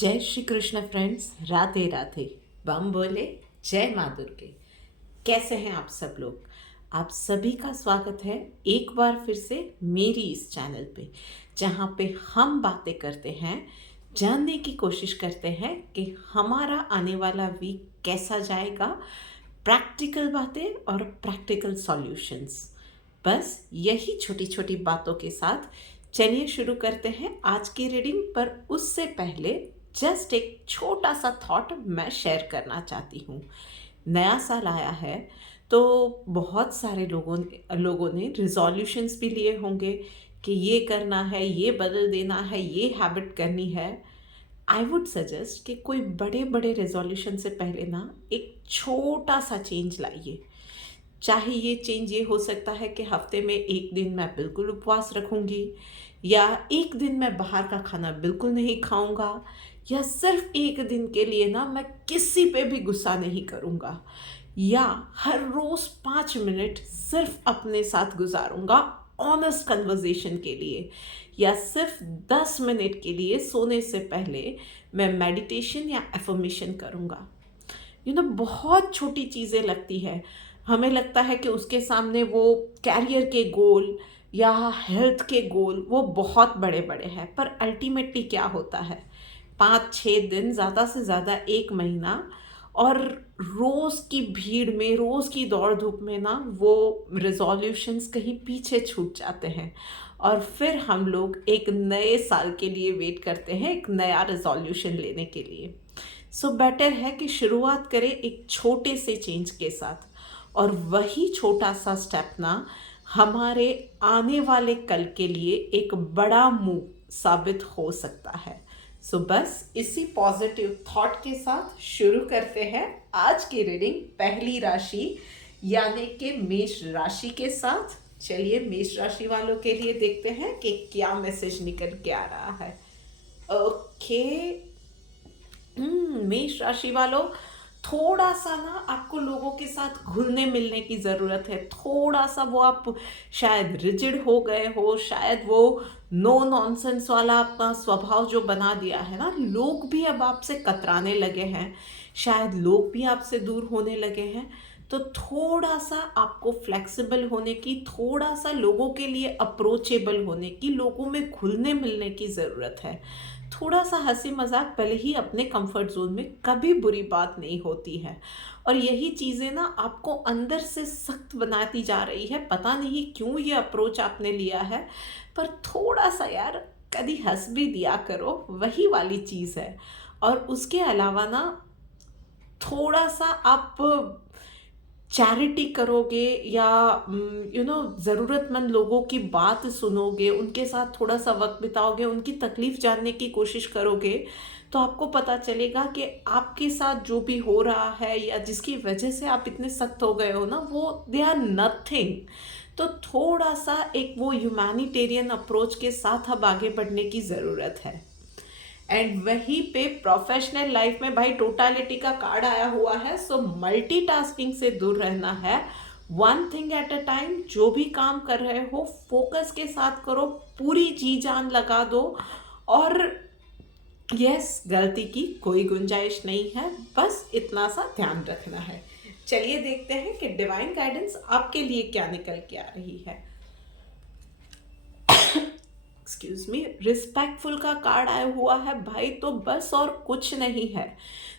जय श्री कृष्ण फ्रेंड्स, राधे राधे। बम बोले, जय माँ दुर्गे। कैसे हैं आप सब लोग? आप सभी का स्वागत है एक बार फिर से मेरी इस चैनल पे, जहाँ पे हम बातें करते हैं, जानने की कोशिश करते हैं कि हमारा आने वाला वीक कैसा जाएगा। प्रैक्टिकल बातें और प्रैक्टिकल सॉल्यूशंस, बस यही छोटी छोटी बातों के साथ चलिए शुरू करते हैं आज की रीडिंग। पर उससे पहले जस्ट एक छोटा सा थॉट मैं शेयर करना चाहती हूँ। नया साल आया है तो बहुत सारे लोगों ने रिजोल्यूशंस भी लिए होंगे कि ये करना है, ये बदल देना है, ये हैबिट करनी है। आई वुड सजेस्ट कि कोई बड़े बड़े रेजोल्यूशन से पहले ना एक छोटा सा चेंज लाइए। चाहे ये चेंज ये हो सकता है कि हफ्ते में एक दिन मैं बिल्कुल उपवास रखूंगी, या एक दिन मैं बाहर का खाना बिल्कुल नहीं खाऊंगा, या सिर्फ एक दिन के लिए ना मैं किसी पे भी गुस्सा नहीं करूंगा, या हर रोज 5 मिनट सिर्फ अपने साथ गुजारूंगा ऑनेस्ट कन्वर्जेशन के लिए, या सिर्फ 10 मिनट के लिए सोने से पहले मैं मेडिटेशन या एफर्मेशन करूंगा। बहुत छोटी चीज़ें लगती है। हमें लगता है कि उसके सामने वो कैरियर के गोल या हेल्थ के गोल वो बहुत बड़े बड़े हैं, पर अल्टीमेटली क्या होता है, 5-6 दिन, ज़्यादा से ज़्यादा 1 महीना, और रोज़ की भीड़ में, रोज़ की दौड़ धूप में ना वो रिजोल्यूशंस कहीं पीछे छूट जाते हैं, और फिर हम लोग एक नए साल के लिए वेट करते हैं, एक नया रिजोल्यूशन लेने के लिए। सो बेटर है कि शुरुआत करें एक छोटे से चेंज के साथ, और वही छोटा सा स्टेप ना हमारे आने वाले कल के लिए एक बड़ा मूव साबित हो सकता है। सो बस इसी पॉजिटिव थॉट के साथ शुरू करते हैं आज की रीडिंग पहली राशि यानी कि मेष राशि के साथ। चलिए मेष राशि वालों के लिए देखते हैं कि क्या मैसेज निकल के आ रहा है। ओके, मेष राशि वालों, थोड़ा सा ना आपको लोगों के साथ घुलने मिलने की ज़रूरत है। थोड़ा सा वो आप शायद रिजिड हो गए हो, शायद वो नो नॉनसेंस वाला अपना स्वभाव जो बना दिया है ना, लोग भी अब आपसे कतराने लगे हैं, शायद लोग भी आपसे दूर होने लगे हैं। तो थोड़ा सा आपको फ्लेक्सिबल होने की, थोड़ा सा लोगों के लिए अप्रोचेबल होने की, लोगों में घुलने मिलने की ज़रूरत है। थोड़ा सा हंसी मजाक भले ही अपने कंफर्ट जोन में कभी बुरी बात नहीं होती है, और यही चीज़ें ना आपको अंदर से सख्त बनाती जा रही है। पता नहीं क्यों ये अप्रोच आपने लिया है, पर थोड़ा सा यार कभी हंस भी दिया करो, वही वाली चीज़ है। और उसके अलावा ना थोड़ा सा आप चैरिटी करोगे, या ज़रूरतमंद लोगों की बात सुनोगे, उनके साथ थोड़ा सा वक्त बिताओगे, उनकी तकलीफ़ जानने की कोशिश करोगे, तो आपको पता चलेगा कि आपके साथ जो भी हो रहा है या जिसकी वजह से आप इतने सख्त हो गए हो ना, वो दे आर नथिंग। तो थोड़ा सा एक वो ह्यूमैनिटेरियन अप्रोच के साथ अब आगे बढ़ने की ज़रूरत है। एंड वहीं पे प्रोफेशनल लाइफ में भाई टोटालिटी का कार्ड आया हुआ है, सो मल्टीटास्किंग से दूर रहना है। One thing at a time, जो भी काम कर रहे हो फोकस के साथ करो, पूरी जी जान लगा दो, और यस, गलती की कोई गुंजाइश नहीं है, बस इतना सा ध्यान रखना है। चलिए देखते हैं कि डिवाइन गाइडेंस आपके लिए क्या निकल के आ रही है। एक्सक्यूज मी, रिस्पेक्टफुल का कार्ड आया हुआ है भाई, तो बस और कुछ नहीं है।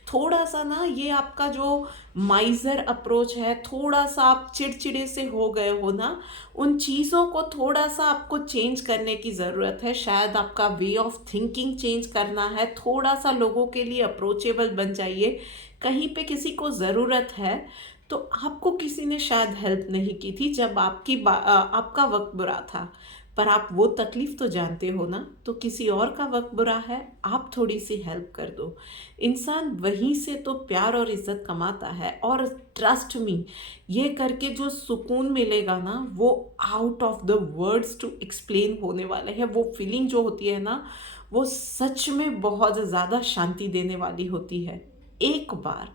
थोड़ा सा ना ये आपका जो माइजर अप्रोच है, थोड़ा सा आप चिड़चिड़े से हो गए हो ना, उन चीज़ों को थोड़ा सा आपको चेंज करने की ज़रूरत है। शायद आपका वे ऑफ थिंकिंग चेंज करना है, थोड़ा सा लोगों के लिए अप्रोचेबल बन जाइए। कहीं पे किसी को ज़रूरत है तो आपको किसी ने शायद हेल्प नहीं की थी जब आपका वक्त बुरा था, पर आप वो तकलीफ़ तो जानते हो ना, तो किसी और का वक्त बुरा है, आप थोड़ी सी हेल्प कर दो। इंसान वहीं से तो प्यार और इज्जत कमाता है, और ट्रस्ट मी, ये करके जो सुकून मिलेगा ना, वो out of the words to explain होने वाले हैं। वो फीलिंग जो होती है ना, वो सच में बहुत ज़्यादा शांति देने वाली होती है। एक बार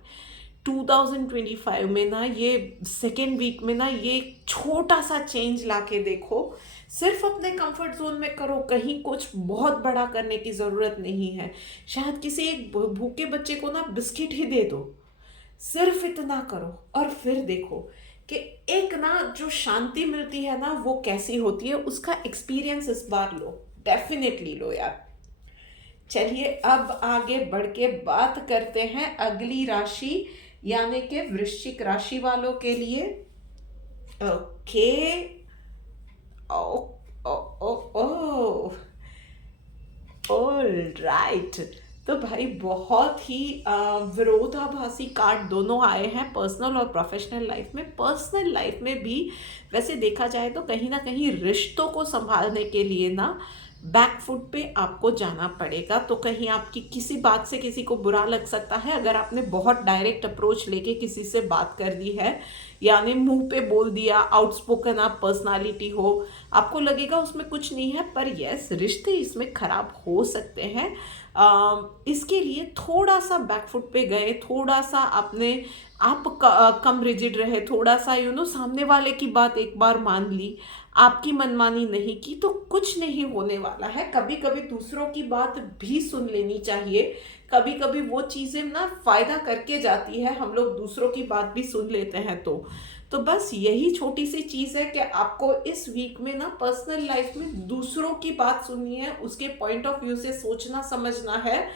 2025 में ना, ये सेकेंड वीक में ना, ये छोटा सा चेंज ला के देखो, सिर्फ अपने कंफर्ट जोन में करो, कहीं कुछ बहुत बड़ा करने की ज़रूरत नहीं है। शायद किसी एक भूखे बच्चे को ना बिस्किट ही दे दो, सिर्फ इतना करो और फिर देखो कि एक ना जो शांति मिलती है ना वो कैसी होती है, उसका एक्सपीरियंस इस बार लो, डेफिनेटली लो यार। चलिए अब आगे बढ़ के बात करते हैं अगली राशि यानी कि वृश्चिक राशि वालों के लिए। ओके। ओ ओ ओ ओ ऑल राइट। तो भाई बहुत ही विरोधाभासी कार्ड दोनों आए हैं पर्सनल और प्रोफेशनल लाइफ में। पर्सनल लाइफ में भी वैसे देखा जाए तो कहीं ना कहीं रिश्तों को संभालने के लिए ना बैक फुट पे आपको जाना पड़ेगा। तो कहीं आपकी किसी बात से किसी को बुरा लग सकता है अगर आपने बहुत डायरेक्ट अप्रोच लेके किसी से बात कर दी है, यानी मुंह पे बोल दिया, आउटस्पोकन आप पर्सनालिटी हो, आपको लगेगा उसमें कुछ नहीं है, पर यस रिश्ते इसमें खराब हो सकते हैं। इसके लिए थोड़ा सा बैकफुट पे गए, थोड़ा सा आपने कम रिजिड रहे, थोड़ा सा सामने वाले की बात एक बार मान ली, आपकी मनमानी नहीं की, तो कुछ नहीं होने वाला है। कभी कभी दूसरों की बात भी सुन लेनी चाहिए, कभी कभी वो चीज़ें ना फायदा करके जाती है, हम लोग दूसरों की बात भी सुन लेते हैं। तो बस यही छोटी सी चीज़ है कि आपको इस वीक में ना पर्सनल लाइफ में दूसरों की बात सुननी है, उसके पॉइंट ऑफ व्यू से सोचना समझना है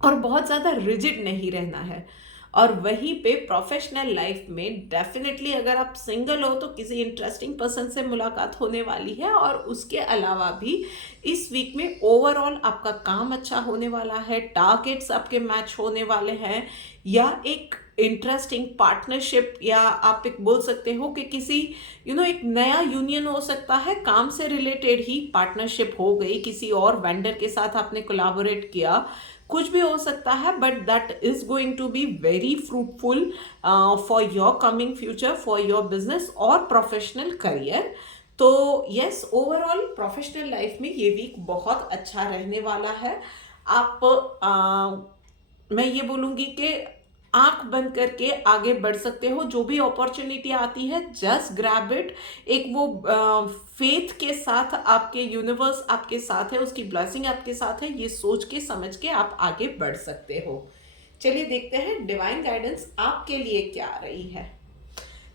और बहुत ज़्यादा रिजिड नहीं रहना है। और वहीं पे प्रोफेशनल लाइफ में डेफिनेटली अगर आप सिंगल हो तो किसी इंटरेस्टिंग पर्सन से मुलाकात होने वाली है, और उसके अलावा भी इस वीक में ओवरऑल आपका काम अच्छा होने वाला है, टारगेट्स आपके मैच होने वाले हैं, या एक इंटरेस्टिंग पार्टनरशिप, या आप एक बोल सकते हो कि किसी एक नया यूनियन हो सकता है, काम से रिलेटेड ही पार्टनरशिप हो गई, किसी और वेंडर के साथ आपने कोलैबोरेट किया, कुछ भी हो सकता है, but that is going to be very fruitful for your coming future, for your business और प्रोफेशनल करियर। तो यस ओवरऑल प्रोफेशनल लाइफ में ये वीक बहुत अच्छा रहने वाला है। आप मैं ये बोलूँगी कि आंख बंद करके आगे बढ़ सकते हो, जो भी अपॉर्चुनिटी आती है जस्ट ग्रैब इट। एक वो फेथ के साथ, आपके यूनिवर्स आपके साथ है, उसकी ब्लेसिंग आपके साथ है, ये सोच के समझ के आप आगे बढ़ सकते हो। चलिए देखते हैं डिवाइन गाइडेंस आपके लिए क्या आ रही है।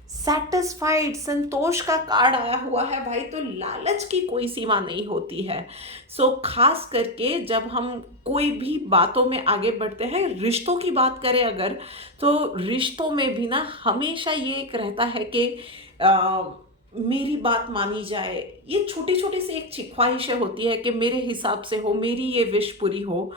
सेटिस्फाइड, संतोष का कार्ड आया हुआ है भाई। तो लालच की कोई सीमा नहीं होती है। खास करके जब हम कोई भी बातों में आगे बढ़ते हैं, रिश्तों की बात करें अगर, तो रिश्तों में भी ना हमेशा ये एक रहता है कि मेरी बात मानी जाए। ये छोटी छोटी सी एक ख्वाहिशें होती है कि मेरे हिसाब से हो, मेरी ये विश पूरी हो।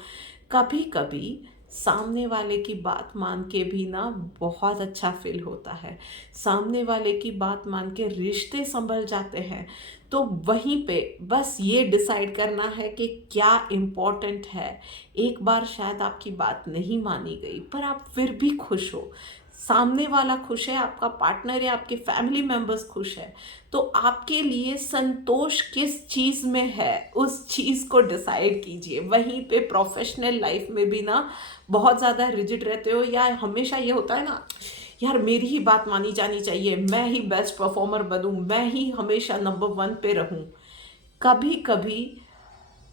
कभी कभी सामने वाले की बात मान के भी ना बहुत अच्छा फील होता है, सामने वाले की बात मान के रिश्ते संभल जाते हैं। तो वहीं पे बस ये डिसाइड करना है कि क्या इम्पोर्टेंट है। एक बार शायद आपकी बात नहीं मानी गई, पर आप फिर भी खुश हो, सामने वाला खुश है, आपका पार्टनर या आपके फैमिली मेंबर्स खुश है, तो आपके लिए संतोष किस चीज़ में है उस चीज़ को डिसाइड कीजिए। वहीं पे प्रोफेशनल लाइफ में भी ना बहुत ज़्यादा रिजिड रहते हो, या हमेशा ये होता है ना यार मेरी ही बात मानी जानी चाहिए, मैं ही बेस्ट परफॉर्मर बनूं, मैं ही हमेशा नंबर 1 पे रहूं। कभी कभी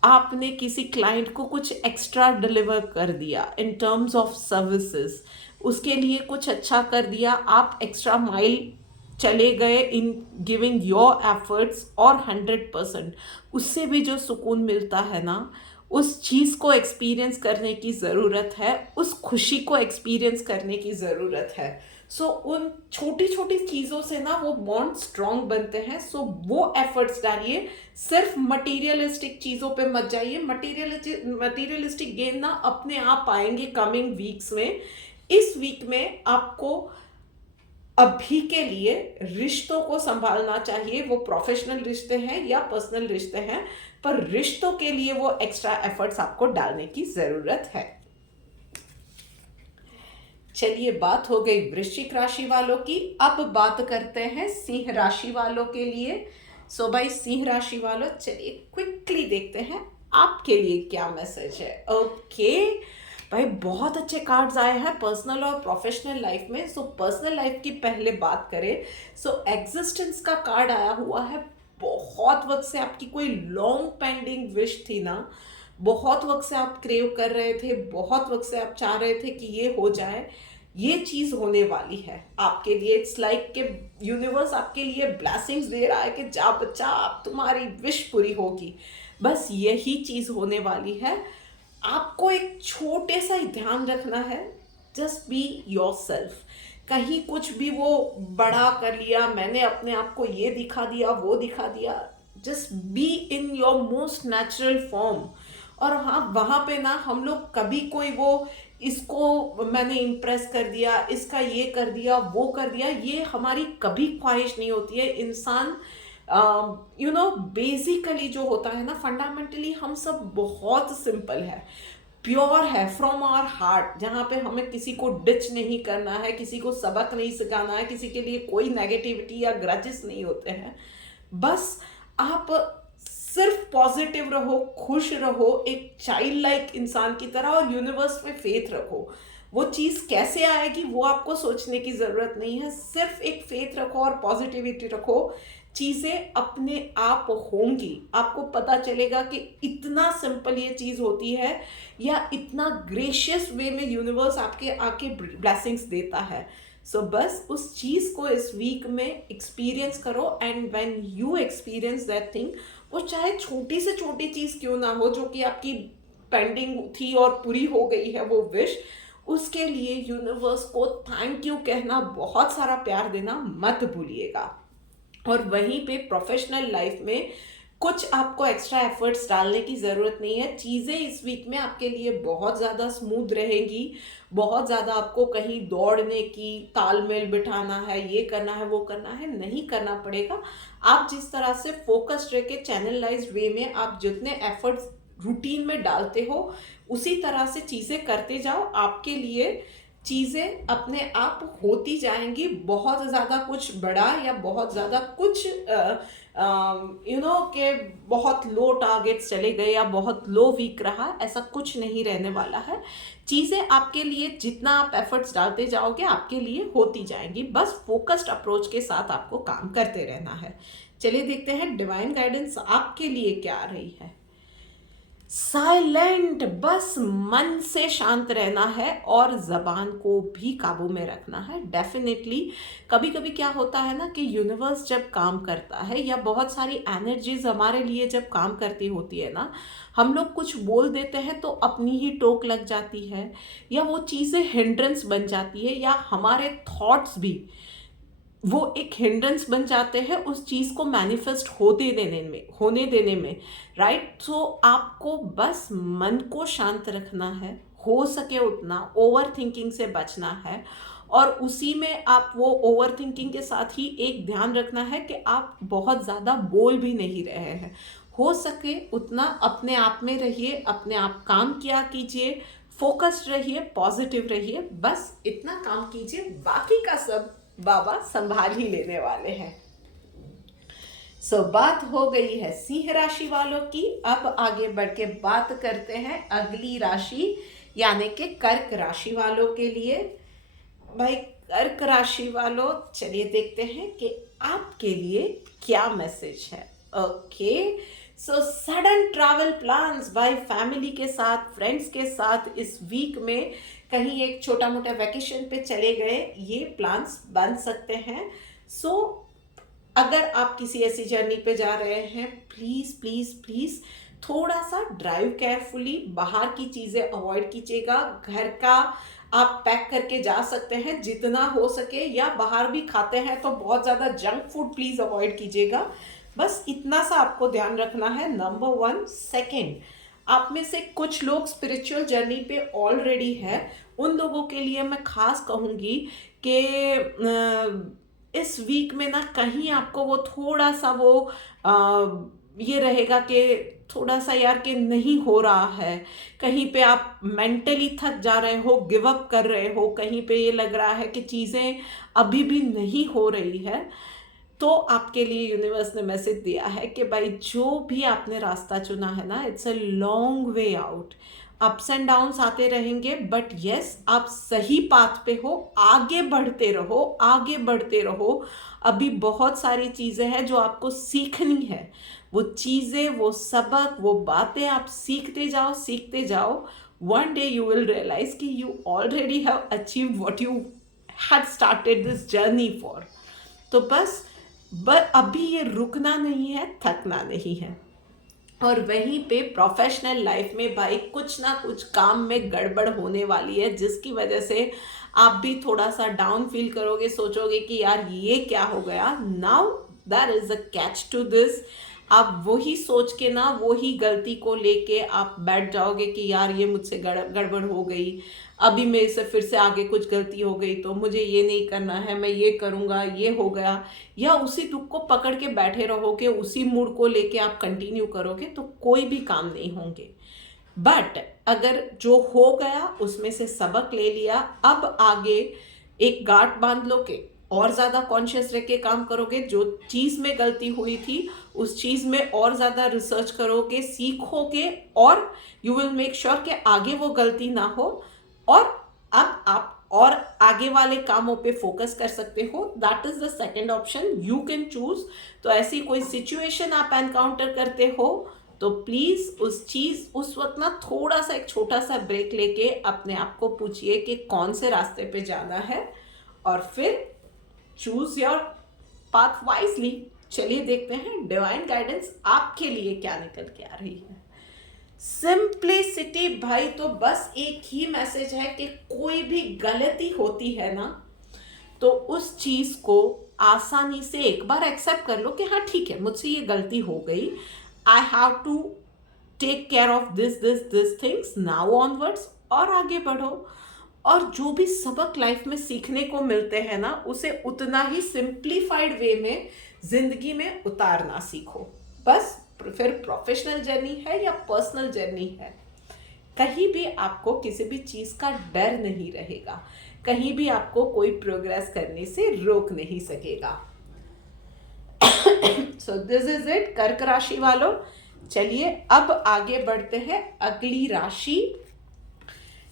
आपने किसी क्लाइंट को कुछ एक्स्ट्रा डिलीवर कर दिया इन टर्म्स ऑफ सर्विसेज, उसके लिए कुछ अच्छा कर दिया, आप एक्स्ट्रा माइल चले गए इन गिविंग योर एफर्ट्स, और 100% उससे भी जो सुकून मिलता है ना, उस चीज़ को एक्सपीरियंस करने की ज़रूरत है, उस खुशी को एक्सपीरियंस करने की ज़रूरत है। उन छोटी छोटी चीज़ों से ना वो बॉन्ड स्ट्रांग बनते हैं। वो एफर्ट्स डालिए, सिर्फ मटीरियलिस्टिक चीज़ों पे मत जाइए। मटीरियलिस्टिक गेन ना अपने आप आएंगे कमिंग वीक्स में। इस वीक में आपको अभी के लिए रिश्तों को संभालना चाहिए, वो प्रोफेशनल रिश्ते हैं या पर्सनल रिश्ते हैं, पर रिश्तों के लिए वो एक्स्ट्रा एफर्ट्स आपको डालने की जरूरत है। चलिए बात हो गई वृश्चिक राशि वालों की, अब बात करते हैं सिंह राशि वालों के लिए। भाई सिंह राशि वालों, चलिए क्विकली देखते हैं आपके लिए क्या मैसेज है। ओके भाई बहुत अच्छे कार्ड्स आए हैं पर्सनल और प्रोफेशनल लाइफ में। पर्सनल लाइफ की पहले बात करें, एग्जिस्टेंस का कार्ड आया हुआ है, बहुत वक्त से आपकी कोई लॉन्ग पेंडिंग विश थी ना, बहुत वक्त से आप क्रेव कर रहे थे, बहुत वक्त से आप चाह रहे थे कि ये हो जाए, ये चीज होने वाली है आपके लिए। इट्स लाइक कि यूनिवर्स आपके लिए ब्लेसिंग्स दे रहा है कि जा बच्चा, आप तुम्हारी विश पूरी होगी। बस यही चीज होने वाली है। आपको एक छोटे सा ही ध्यान रखना है, जस्ट बी योर सेल्फ। कहीं कुछ भी वो बड़ा कर लिया, मैंने अपने आप को ये दिखा दिया, वो दिखा दिया, just be in your most natural form. और हाँ, वहाँ पे ना हम लोग कभी कोई वो इसको मैंने इम्प्रेस कर दिया, इसका ये कर दिया, वो कर दिया, ये हमारी कभी ख्वाहिश नहीं होती है। इंसान बेसिकली जो होता है ना, फंडामेंटली हम सब बहुत सिंपल है, प्योर है, फ्रॉम आवर हार्ट, जहाँ पे हमें किसी को डिच नहीं करना है, किसी को सबक नहीं सिखाना है, किसी के लिए कोई नेगेटिविटी या ग्रजेस नहीं होते हैं। बस आप सिर्फ पॉजिटिव रहो, खुश रहो, एक चाइल्ड लाइक इंसान की तरह, और यूनिवर्स में फेथ रखो। वो चीज़ कैसे आएगी वो आपको सोचने की ज़रूरत नहीं है, सिर्फ एक फेथ रखो और पॉजिटिविटी रखो, चीज़ें अपने आप होंगी। आपको पता चलेगा कि इतना सिंपल ये चीज़ होती है, या इतना ग्रेशियस वे में यूनिवर्स आपके आके ब्लेसिंग्स देता है। सो बस उस चीज़ को इस वीक में एक्सपीरियंस करो, and when you experience that thing, वो चाहे छोटी से छोटी चीज़ क्यों ना हो, जो कि आपकी पेंडिंग थी और पूरी हो गई है वो विश, उसके लिए यूनिवर्स को थैंक यू कहना, बहुत सारा प्यार देना मत भूलिएगा। और वहीं पे प्रोफेशनल लाइफ में कुछ आपको एक्स्ट्रा एफर्ट्स डालने की ज़रूरत नहीं है। चीज़ें इस वीक में आपके लिए बहुत ज़्यादा स्मूथ रहेंगी, बहुत ज़्यादा आपको कहीं दौड़ने की, तालमेल बिठाना है, ये करना है, वो करना है, नहीं करना पड़ेगा। आप जिस तरह से फोकस्ड रह के चैनलाइज्ड वे में आप जितने एफर्ट्स रूटीन में डालते हो, उसी तरह से चीज़ें करते जाओ, आपके लिए चीज़ें अपने आप होती जाएंगी। बहुत ज़्यादा कुछ बड़ा या बहुत ज़्यादा कुछ कि बहुत लो टारगेट्स चले गए या बहुत लो वीक रहा, ऐसा कुछ नहीं रहने वाला है। चीज़ें आपके लिए जितना आप एफर्ट्स डालते जाओगे आपके लिए होती जाएंगी, बस फोकस्ड अप्रोच के साथ आपको काम करते रहना है। चलिए देखते हैं डिवाइन गाइडेंस आपके लिए क्या आ रही है। साइलेंट, बस मन से शांत रहना है और जबान को भी काबू में रखना है। डेफिनेटली कभी कभी क्या होता है ना कि यूनिवर्स जब काम करता है, या बहुत सारी एनर्जीज हमारे लिए जब काम करती होती है ना, हम लोग कुछ बोल देते हैं तो अपनी ही टोक लग जाती है, या वो चीज़ें हिंड्रेंस बन जाती है, या हमारे थॉट्स भी वो एक हिंड्रेंस बन जाते हैं उस चीज़ को मैनिफेस्ट होने देने में, राइट। सो आपको बस मन को शांत रखना है, हो सके उतना ओवर थिंकिंग से बचना है, और उसी में आप वो ओवर थिंकिंग के साथ ही एक ध्यान रखना है कि आप बहुत ज़्यादा बोल भी नहीं रहे हैं। हो सके उतना अपने आप में रहिए, अपने आप काम किया कीजिए, फोकस्ड रहिए, पॉजिटिव रहिए, बस इतना काम कीजिए, बाकी का सब बाबा संभाल ही लेने वाले हैं। सो बात हो गई है सिंह राशि वालों की। अब आगे बढ़ के बात करते हैं अगली राशि यानी कि कर्क राशि वालों के लिए। भाई कर्क राशि वालों, चलिए देखते हैं कि आपके लिए क्या मैसेज है। Okay, so sudden travel plans by family के साथ, फ्रेंड्स के साथ इस वीक में कहीं एक छोटा मोटा वैकेशन पे चले गए, ये प्लान्स बन सकते हैं। सो अगर आप किसी ऐसी जर्नी पे जा रहे हैं, प्लीज़ प्लीज़ प्लीज़ थोड़ा सा ड्राइव केयरफुली, बाहर की चीज़ें अवॉइड कीजिएगा। घर का आप पैक करके जा सकते हैं जितना हो सके, या बाहर भी खाते हैं तो बहुत ज़्यादा जंक फूड प्लीज़ अवॉइड कीजिएगा। बस इतना सा आपको ध्यान रखना है, नंबर 1। सेकेंड, आप में से कुछ लोग स्पिरिचुअल जर्नी पे ऑलरेडी है, उन लोगों के लिए मैं खास कहूँगी कि इस वीक में ना कहीं आपको वो थोड़ा सा वो ये रहेगा कि थोड़ा सा यार कि नहीं हो रहा है, कहीं पे आप मेंटली थक जा रहे हो, गिव अप कर रहे हो, कहीं पे ये लग रहा है कि चीज़ें अभी भी नहीं हो रही है, तो आपके लिए यूनिवर्स ने मैसेज दिया है कि भाई जो भी आपने रास्ता चुना है ना, it's a long way out, ups and downs आते रहेंगे, बट यस आप सही पाथ पे हो, आगे बढ़ते रहो, आगे बढ़ते रहो। अभी बहुत सारी चीज़ें हैं जो आपको सीखनी है, वो चीज़ें, वो सबक, वो बातें आप सीखते जाओ, सीखते जाओ। One day you will realize कि you already have achieve what you had started this journey for. तो बस अभी ये रुकना नहीं है, थकना नहीं है। और वहीं पे प्रोफेशनल लाइफ में भाई कुछ ना कुछ काम में गड़बड़ होने वाली है, जिसकी वजह से आप भी थोड़ा सा डाउन फील करोगे, सोचोगे कि यार ये क्या हो गया। Now there is a catch to this. आप वही सोच के ना, वही गलती को लेके आप बैठ जाओगे कि यार ये मुझसे गड़बड़ हो गई, अभी मेरे से फिर से आगे कुछ गलती हो गई तो मुझे ये नहीं करना है, मैं ये करूँगा, ये हो गया। या उसी दुख को पकड़ के बैठे रहोगे, उसी मूड को लेके आप कंटिन्यू करोगे तो कोई भी काम नहीं होंगे। बट अगर जो हो गया उसमें से सबक ले लिया, अब आगे एक गांठ बांध लो के और ज़्यादा कॉन्शियस रह के काम करोगे। जो चीज़ में गलती हुई थी उस चीज़ में और ज़्यादा रिसर्च करोगे, सीखोगे, और यू विल मेक श्योर कि आगे वो गलती ना हो। और अब आप और आगे वाले कामों पे फोकस कर सकते हो। That is the second option, you can choose. तो ऐसी कोई सिचुएशन आप एनकाउंटर करते हो तो प्लीज उस वक्त ना थोड़ा सा एक छोटा सा ब्रेक लेके अपने आप को पूछिए कि कौन से रास्ते पे जाना है, और फिर चूज योर पाथ वाइजली। चलिए देखते हैं डिवाइन गाइडेंस आपके लिए क्या निकल के आ रही है। सिंप्लिसिटी भाई, तो बस एक ही मैसेज है कि कोई भी गलती होती है ना तो उस चीज को आसानी से एक बार एक्सेप्ट कर लो कि हाँ ठीक है, मुझसे ये गलती हो गई, I have to take care of this things now onwards, और आगे बढ़ो। और जो भी सबक लाइफ में सीखने को मिलते हैं ना, उसे उतना ही सिंप्लीफाइड वे में जिंदगी में उतारना सीखो। बस फिर प्रोफेशनल जर्नी है या पर्सनल जर्नी है, कहीं भी आपको किसी भी चीज का डर नहीं रहेगा, कहीं भी आपको कोई प्रोग्रेस करने से रोक नहीं सकेगा। सो दिस इज इट कर्क राशि वालों। चलिए अब आगे बढ़ते हैं अगली राशि,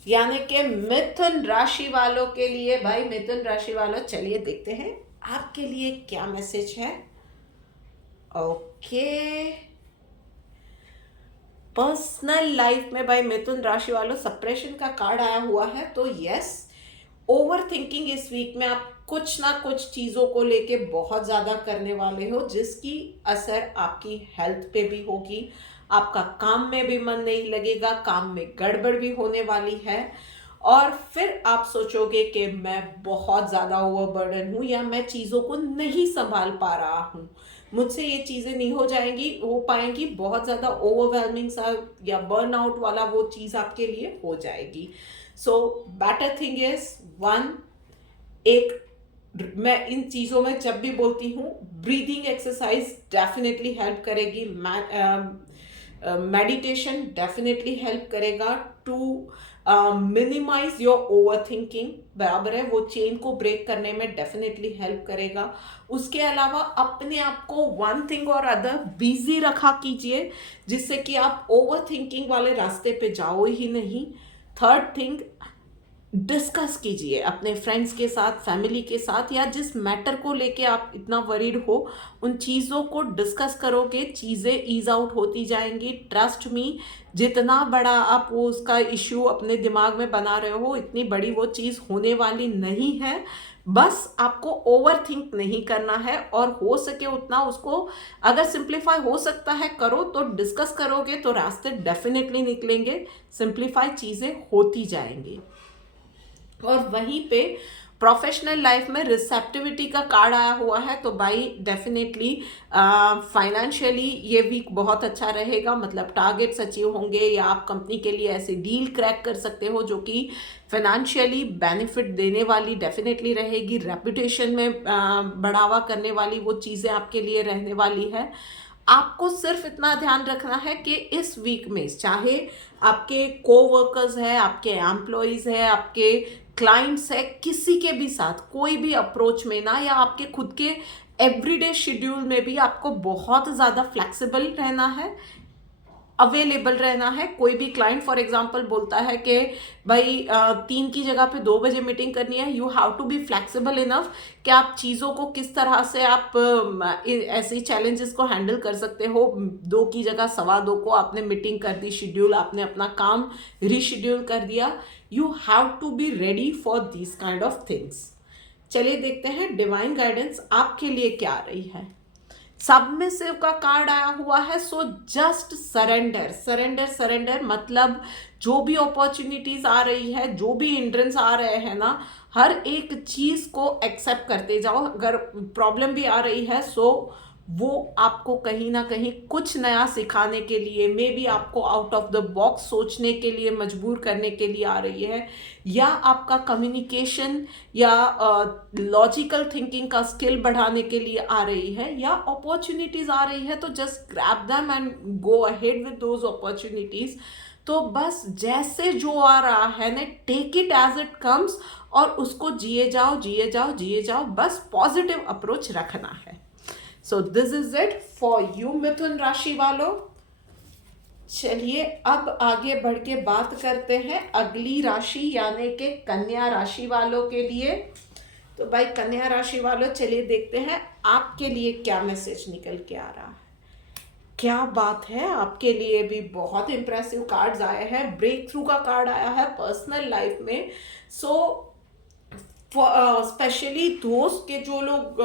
यानी कि मिथुन राशि वालों के लिए। भाई मिथुन राशि वालों, चलिए देखते हैं आपके लिए क्या मैसेज है। ओके, पर्सनल लाइफ में भाई मिथुन राशि वालों सप्रेशन का कार्ड आया हुआ है। तो यस, ओवर थिंकिंग इस वीक में आप कुछ ना कुछ चीज़ों को लेके बहुत ज़्यादा करने वाले हो, जिसकी असर आपकी हेल्थ पे भी होगी, आपका काम में भी मन नहीं लगेगा, काम में गड़बड़ भी होने वाली है। और फिर आप सोचोगे कि मैं बहुत ज़्यादा ओवरबर्डन हूँ, या मैं चीज़ों को नहीं संभाल पा रहा हूँ, मुझसे ये चीज़ें नहीं हो पाएंगी, बहुत ज़्यादा ओवरवेलमिंग सा या बर्नआउट वाला वो चीज़ आपके लिए हो जाएगी। So better thing is one, मैं इन चीज़ों में जब भी बोलती हूँ, ब्रीदिंग एक्सरसाइज डेफिनेटली हेल्प करेगी, मेडिटेशन डेफिनेटली हेल्प करेगा to minimize your over thinking, बराबर है, वो चेन को ब्रेक करने में डेफिनेटली हेल्प करेगा। उसके अलावा अपने आप को वन थिंग और अदर बिजी रखा कीजिए, जिससे कि आप ओवर थिंकिंग वाले रास्ते पे जाओ ही नहीं। थर्ड थिंग, डिस्कस कीजिए अपने फ्रेंड्स के साथ, फैमिली के साथ, या जिस मैटर को लेके आप इतना वरीड हो उन चीज़ों को डिस्कस करोगे, चीज़ें ईज आउट होती जाएंगी। ट्रस्ट मी, जितना बड़ा आप वो उसका इश्यू अपने दिमाग में बना रहे हो, इतनी बड़ी वो चीज़ होने वाली नहीं है। बस आपको ओवर थिंक नहीं करना है, और हो सके उतना उसको, अगर सिंप्लीफाई हो सकता है करो, तो डिस्कस करोगे तो रास्ते डेफिनेटली निकलेंगे, सिंप्लीफाई चीज़ें होती जाएंगी। और वहीं पे प्रोफेशनल लाइफ में रिसेप्टिविटी का कार्ड आया हुआ है। तो भाई डेफिनेटली फाइनेंशियली ये वीक बहुत अच्छा रहेगा, मतलब टारगेट्स अचीव होंगे, या आप कंपनी के लिए ऐसे डील क्रैक कर सकते हो जो कि फाइनेंशियली बेनिफिट देने वाली डेफिनेटली रहेगी। रेपुटेशन में बढ़ावा करने वाली वो चीज़ें आपके लिए रहने वाली है। आपको सिर्फ इतना ध्यान रखना है कि इस वीक में चाहे आपके कोवर्कर्स है, आपके एम्प्लॉयज़ है, आपके क्लाइंट्स है, किसी के भी साथ कोई भी अप्रोच में ना, या आपके खुद के एवरीडे शेड्यूल में भी आपको बहुत ज़्यादा फ्लेक्सिबल रहना है। अवेलेबल रहना है। कोई भी क्लाइंट फॉर एग्जांपल बोलता है कि भाई 3 की जगह पे 2 बजे मीटिंग करनी है, you have to be flexible enough कि आप चीज़ों को किस तरह से आप ऐसे चैलेंजेस को हैंडल कर सकते हो। 2 की जगह 2:15 को आपने मीटिंग कर दी शेड्यूल, आपने अपना काम रीशेड्यूल कर दिया। You have to be ready for this kind of things. चलिए देखते हैं डिवाइन गाइडेंस आपके लिए क्या आ रही है। सबमिसिव का कार्ड आया हुआ है, so just surrender surrender surrender. मतलब जो भी अपॉर्चुनिटीज आ रही है, जो भी हिंड्रेंस आ रहे हैं ना, हर एक चीज को एक्सेप्ट करते जाओ। अगर प्रॉब्लम भी आ रही है सो वो आपको कहीं ना कहीं कुछ नया सिखाने के लिए, मे बी आपको आउट ऑफ द बॉक्स सोचने के लिए मजबूर करने के लिए आ रही है, या आपका कम्युनिकेशन या लॉजिकल थिंकिंग का स्किल बढ़ाने के लिए आ रही है, या अपॉर्चुनिटीज आ रही है तो just grab them and go ahead with those opportunities. तो बस जैसे जो आ रहा है ना, take it as it comes और उसको जिए जाओ जिए जाओ जिए जाओ। बस पॉजिटिव अप्रोच रखना है। So this is it for you Mithun राशि वालों। चलिए अब आगे बढ़ के बात करते हैं अगली राशि यानी कि कन्या राशि वालों के लिए। तो भाई कन्या राशि वालों, चलिए देखते हैं आपके लिए क्या मैसेज निकल के आ रहा है। क्या बात है, आपके लिए भी बहुत इंप्रेसिव कार्ड्स आए हैं। ब्रेक थ्रू का कार्ड आया है पर्सनल लाइफ में। सो स्पेशली दोस्त के जो लोग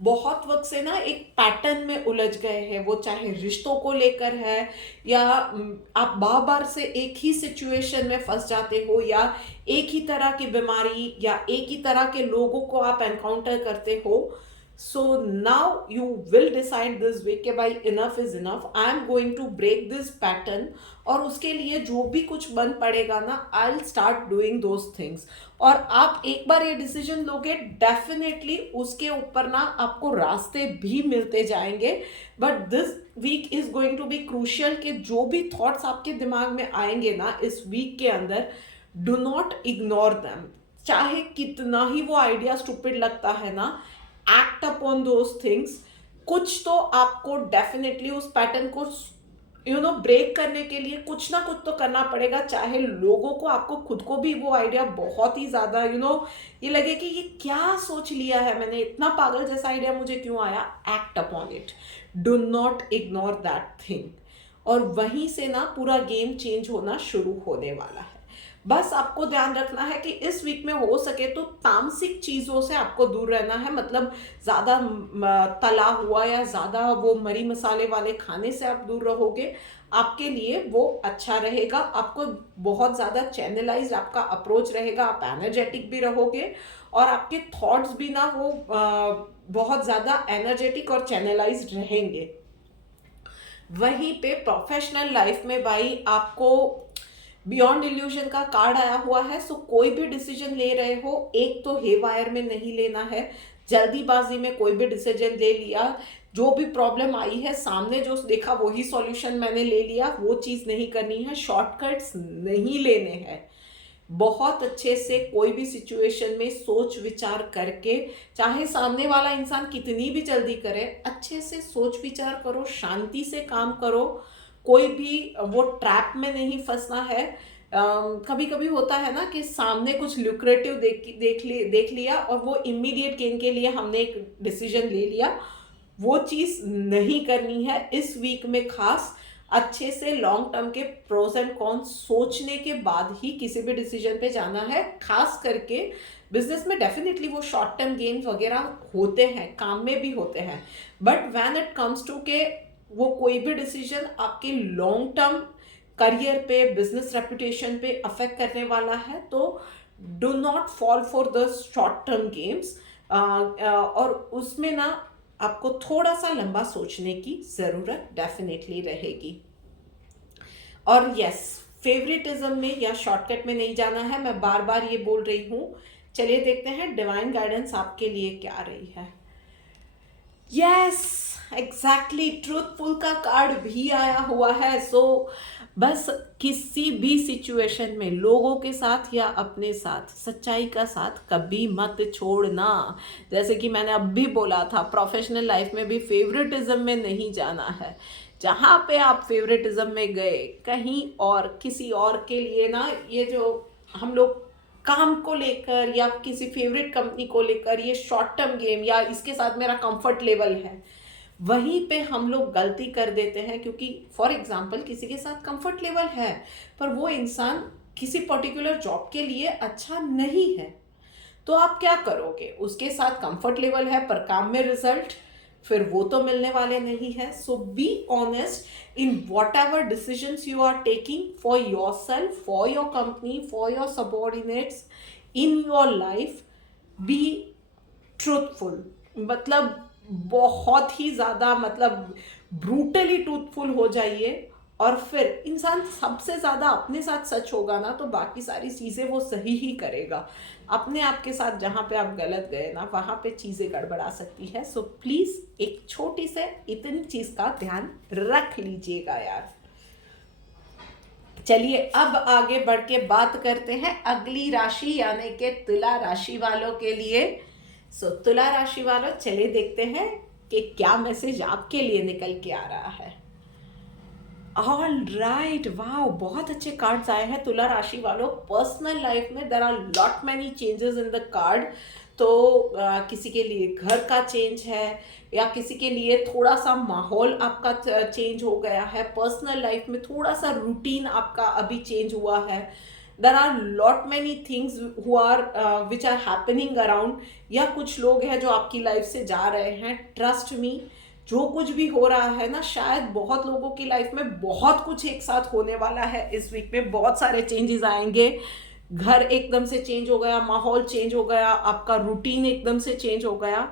बहुत वक्त से ना एक पैटर्न में उलझ गए हैं, वो चाहे रिश्तों को लेकर है, या आप बार बार से एक ही सिचुएशन में फंस जाते हो, या एक ही तरह की बीमारी या एक ही तरह के लोगों को आप एनकाउंटर करते हो। So now you will decide this week कि भाई enough is enough, I am going to break this pattern. और उसके लिए जो भी कुछ बन पड़ेगा ना, I will start doing those things. और आप एक बार ये डिसीजन लोगे, डेफिनेटली उसके ऊपर ना आपको रास्ते भी मिलते जाएंगे। But this week is going to be crucial कि जो भी थॉट्स आपके दिमाग में आएंगे ना इस वीक के अंदर, डू नॉट इग्नोर देम। चाहे कितना ही वो आइडिया स्टूपिड लगता है ना, एक्ट अपॉन दोज थिंग्स। कुछ तो आपको डेफिनेटली उस पैटर्न को ब्रेक करने के लिए कुछ ना कुछ तो करना पड़ेगा। चाहे लोगों को, आपको खुद को भी वो आइडिया बहुत ही ज्यादा ये लगे कि ये क्या सोच लिया है मैंने, इतना पागल जैसा आइडिया मुझे क्यों आया। Act upon it, do not ignore that thing. और वहीं से ना पूरा गेम चेंज होना शुरू होने वाला है। बस आपको ध्यान रखना है कि इस वीक में हो सके तो तामसिक चीज़ों से आपको दूर रहना है। मतलब ज़्यादा तला हुआ या ज़्यादा वो मरी मसाले वाले खाने से आप दूर रहोगे, आपके लिए वो अच्छा रहेगा। आपको बहुत ज़्यादा चैनलाइज आपका अप्रोच रहेगा, आप एनर्जेटिक भी रहोगे और आपके थॉट्स भी ना वो बहुत ज़्यादा एनर्जेटिक और चैनलाइज्ड रहेंगे। वहीं पे प्रोफेशनल लाइफ में भाई आपको बियॉन्ड इल्यूजन का कार्ड आया हुआ है। सो कोई भी डिसीजन ले रहे हो, एक तो हेवायर में नहीं लेना है, जल्दीबाजी में कोई भी डिसीजन ले लिया, जो भी प्रॉब्लम आई है सामने जो देखा वही सॉल्यूशन मैंने ले लिया, वो चीज़ नहीं करनी है। शॉर्टकट्स नहीं लेने हैं। बहुत अच्छे से कोई भी सिचुएशन में सोच विचार करके, चाहे सामने वाला इंसान कितनी भी जल्दी करे, अच्छे से सोच विचार करो, शांति से काम करो। कोई भी वो ट्रैप में नहीं फंसना है। कभी कभी होता है ना कि सामने कुछ ल्यूक्रेटिव देख लिया और वो इमीडिएट गेन के लिए हमने एक डिसीजन ले लिया, वो चीज़ नहीं करनी है इस वीक में। खास अच्छे से लॉन्ग टर्म के प्रोज एंड कॉन्स सोचने के बाद ही किसी भी डिसीजन पे जाना है। खास करके बिजनेस में डेफिनेटली वो शॉर्ट टर्म गेन्स वगैरह होते हैं, काम में भी होते हैं, but when it comes to के वो कोई भी डिसीजन आपके लॉन्ग टर्म करियर पे, बिजनेस रेपुटेशन पे अफेक्ट करने वाला है, तो do not fall for the short term games. और उसमें ना आपको थोड़ा सा लंबा सोचने की ज़रूरत डेफिनेटली रहेगी। और यस, फेवरेटिज्म में या शॉर्टकट में नहीं जाना है, मैं बार बार ये बोल रही हूँ। चलिए देखते हैं डिवाइन गाइडेंस आपके लिए क्या रही है। यस, एग्जैक्टली, ट्रूथफुल का कार्ड भी आया हुआ है। सो बस किसी भी सिचुएशन में लोगों के साथ या अपने साथ सच्चाई का साथ कभी मत छोड़ना। जैसे कि मैंने अब भी बोला था, प्रोफेशनल लाइफ में भी फेवरेटिज्म में नहीं जाना है। जहाँ पे आप फेवरेटिज्म में गए कहीं और किसी और के लिए ना, ये जो हम लोग काम को लेकर या किसी फेवरेट कंपनी को लेकर ये शॉर्ट टर्म गेम या इसके साथ मेरा कंफर्ट लेवल है, वहीं पे हम लोग गलती कर देते हैं। क्योंकि फॉर एग्जांपल किसी के साथ कंफर्ट लेवल है पर वो इंसान किसी पर्टिकुलर जॉब के लिए अच्छा नहीं है, तो आप क्या करोगे? उसके साथ कंफर्ट लेवल है पर काम में रिजल्ट फिर वो तो मिलने वाले नहीं है। So be honest in whatever decisions you are taking for yourself, for your company, for your subordinates in your life. Be truthful, मतलब बहुत ही ज़्यादा, मतलब ब्रूटली ट्रूथफुल हो जाइए। और फिर इंसान सबसे ज़्यादा अपने साथ सच होगा ना, तो बाकी सारी चीज़ें वो सही ही करेगा। अपने आप के साथ जहाँ पे आप गलत गए ना, वहाँ पे चीज़ें गड़बड़ा सकती है। सो प्लीज़ एक छोटी से इतनी चीज़ का ध्यान रख लीजिएगा यार। चलिए अब आगे बढ़ के बात करते हैं अगली राशि यानी कि तुला राशि वालों के लिए। सो तुला राशि वालों, चलिए देखते हैं कि क्या मैसेज आपके लिए निकल के आ रहा है। ऑल राइट, वाह, बहुत अच्छे कार्ड्स आए हैं तुला राशि वालों। पर्सनल लाइफ में there are lot many changes in the card. तो किसी के लिए घर का चेंज है या किसी के लिए थोड़ा सा माहौल आपका चेंज हो गया है। पर्सनल लाइफ में थोड़ा सा रूटीन आपका अभी चेंज हुआ है। There are lot many things who are which are happening around, या कुछ लोग हैं जो आपकी लाइफ से जा रहे हैं। ट्रस्ट मी, जो कुछ भी हो रहा है ना, शायद बहुत लोगों की लाइफ में बहुत कुछ एक साथ होने वाला है। इस वीक में बहुत सारे चेंजेस आएंगे। घर एकदम से चेंज हो गया, माहौल चेंज हो गया, आपका रूटीन एकदम से चेंज हो गया।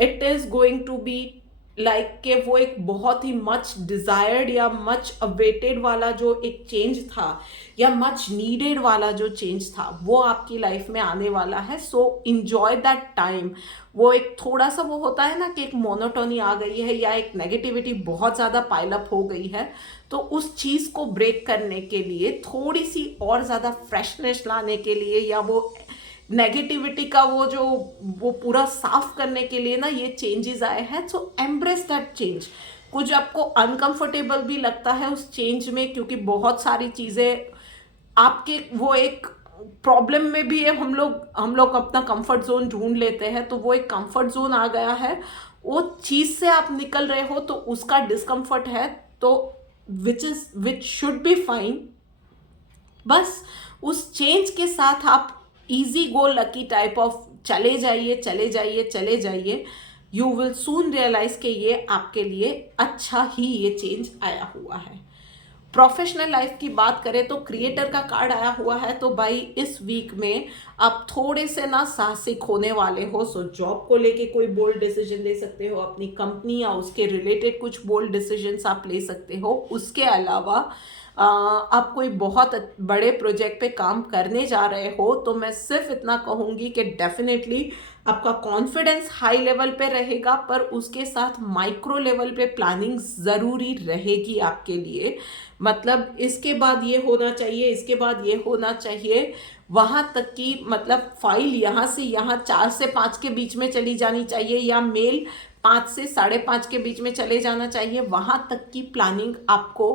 It is going to be like के वो एक बहुत ही मच डिज़ायर्ड या मच अवेटेड वाला जो एक चेंज था या मच नीडेड वाला जो चेंज था, वो आपकी लाइफ में आने वाला है। सो इन्जॉय दैट टाइम। वो एक थोड़ा सा वो होता है ना कि एक मोनोटोनी आ गई है या एक नेगेटिविटी बहुत ज़्यादा पाइलअप हो गई है, तो उस चीज़ को ब्रेक करने के लिए, थोड़ी सी और ज़्यादा फ्रेशनेस लाने के लिए, या वो नेगेटिविटी का वो पूरा साफ करने के लिए ना ये चेंजेस आए हैं। सो एम्ब्रेस दैट चेंज। कुछ आपको अनकंफर्टेबल भी लगता है उस चेंज में, क्योंकि बहुत सारी चीज़ें आपके वो एक प्रॉब्लम में भी है। हम लोग अपना कंफर्ट जोन ढूंढ लेते हैं, तो वो एक कंफर्ट जोन आ गया है, वो चीज़ से आप निकल रहे हो तो उसका डिस्कम्फर्ट है, तो विच शुड बी फाइन। बस उस चेंज के साथ आप easy go lucky type of चले जाइए, चले जाइए, चले जाइए। यू विल सून रियलाइज कि ये आपके लिए अच्छा ही ये चेंज आया हुआ है। प्रोफेशनल लाइफ की बात करें तो क्रिएटर का कार्ड आया हुआ है। तो भाई इस वीक में आप थोड़े से ना साहसिक होने वाले हो। सो जॉब को लेके कोई बोल्ड डिसीजन ले सकते हो, अपनी कंपनी या उसके रिलेटेड कुछ बोल्ड डिसीजंस आप ले सकते हो। उसके अलावा आप कोई बहुत बड़े प्रोजेक्ट पे काम करने जा रहे हो, तो मैं सिर्फ इतना कहूँगी कि डेफिनेटली आपका कॉन्फिडेंस हाई लेवल पे रहेगा, पर उसके साथ माइक्रो लेवल पे प्लानिंग ज़रूरी रहेगी आपके लिए। मतलब इसके बाद ये होना चाहिए, इसके बाद ये होना चाहिए, वहाँ तक कि मतलब फाइल यहाँ से यहाँ 4 से 5 के बीच में चली जानी चाहिए, या मेल 5 से 5:30 के बीच में चले जाना चाहिए। वहाँ तक की प्लानिंग आपको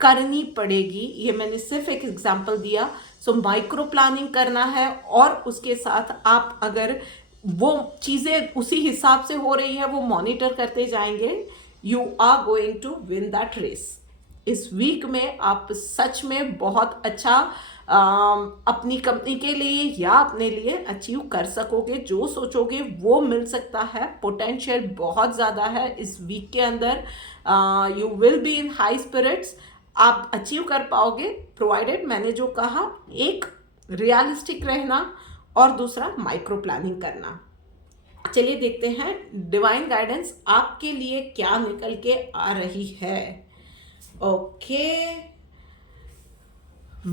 करनी पड़ेगी। ये मैंने सिर्फ एक एग्जांपल दिया। सो माइक्रो प्लानिंग करना है, और उसके साथ आप अगर वो चीज़ें उसी हिसाब से हो रही है वो मॉनिटर करते जाएंगे, you are going to win that race. इस वीक में आप सच में बहुत अच्छा अपनी कंपनी के लिए या अपने लिए अचीव कर सकोगे। जो सोचोगे वो मिल सकता है। पोटेंशियल बहुत ज़्यादा है इस वीक के अंदर। You will be in high spirits. आप अचीव कर पाओगे, प्रोवाइडेड मैंने जो कहा, एक रियलिस्टिक रहना और दूसरा माइक्रो प्लानिंग करना। चलिए देखते हैं डिवाइन गाइडेंस आपके लिए क्या निकल के आ रही है। Okay,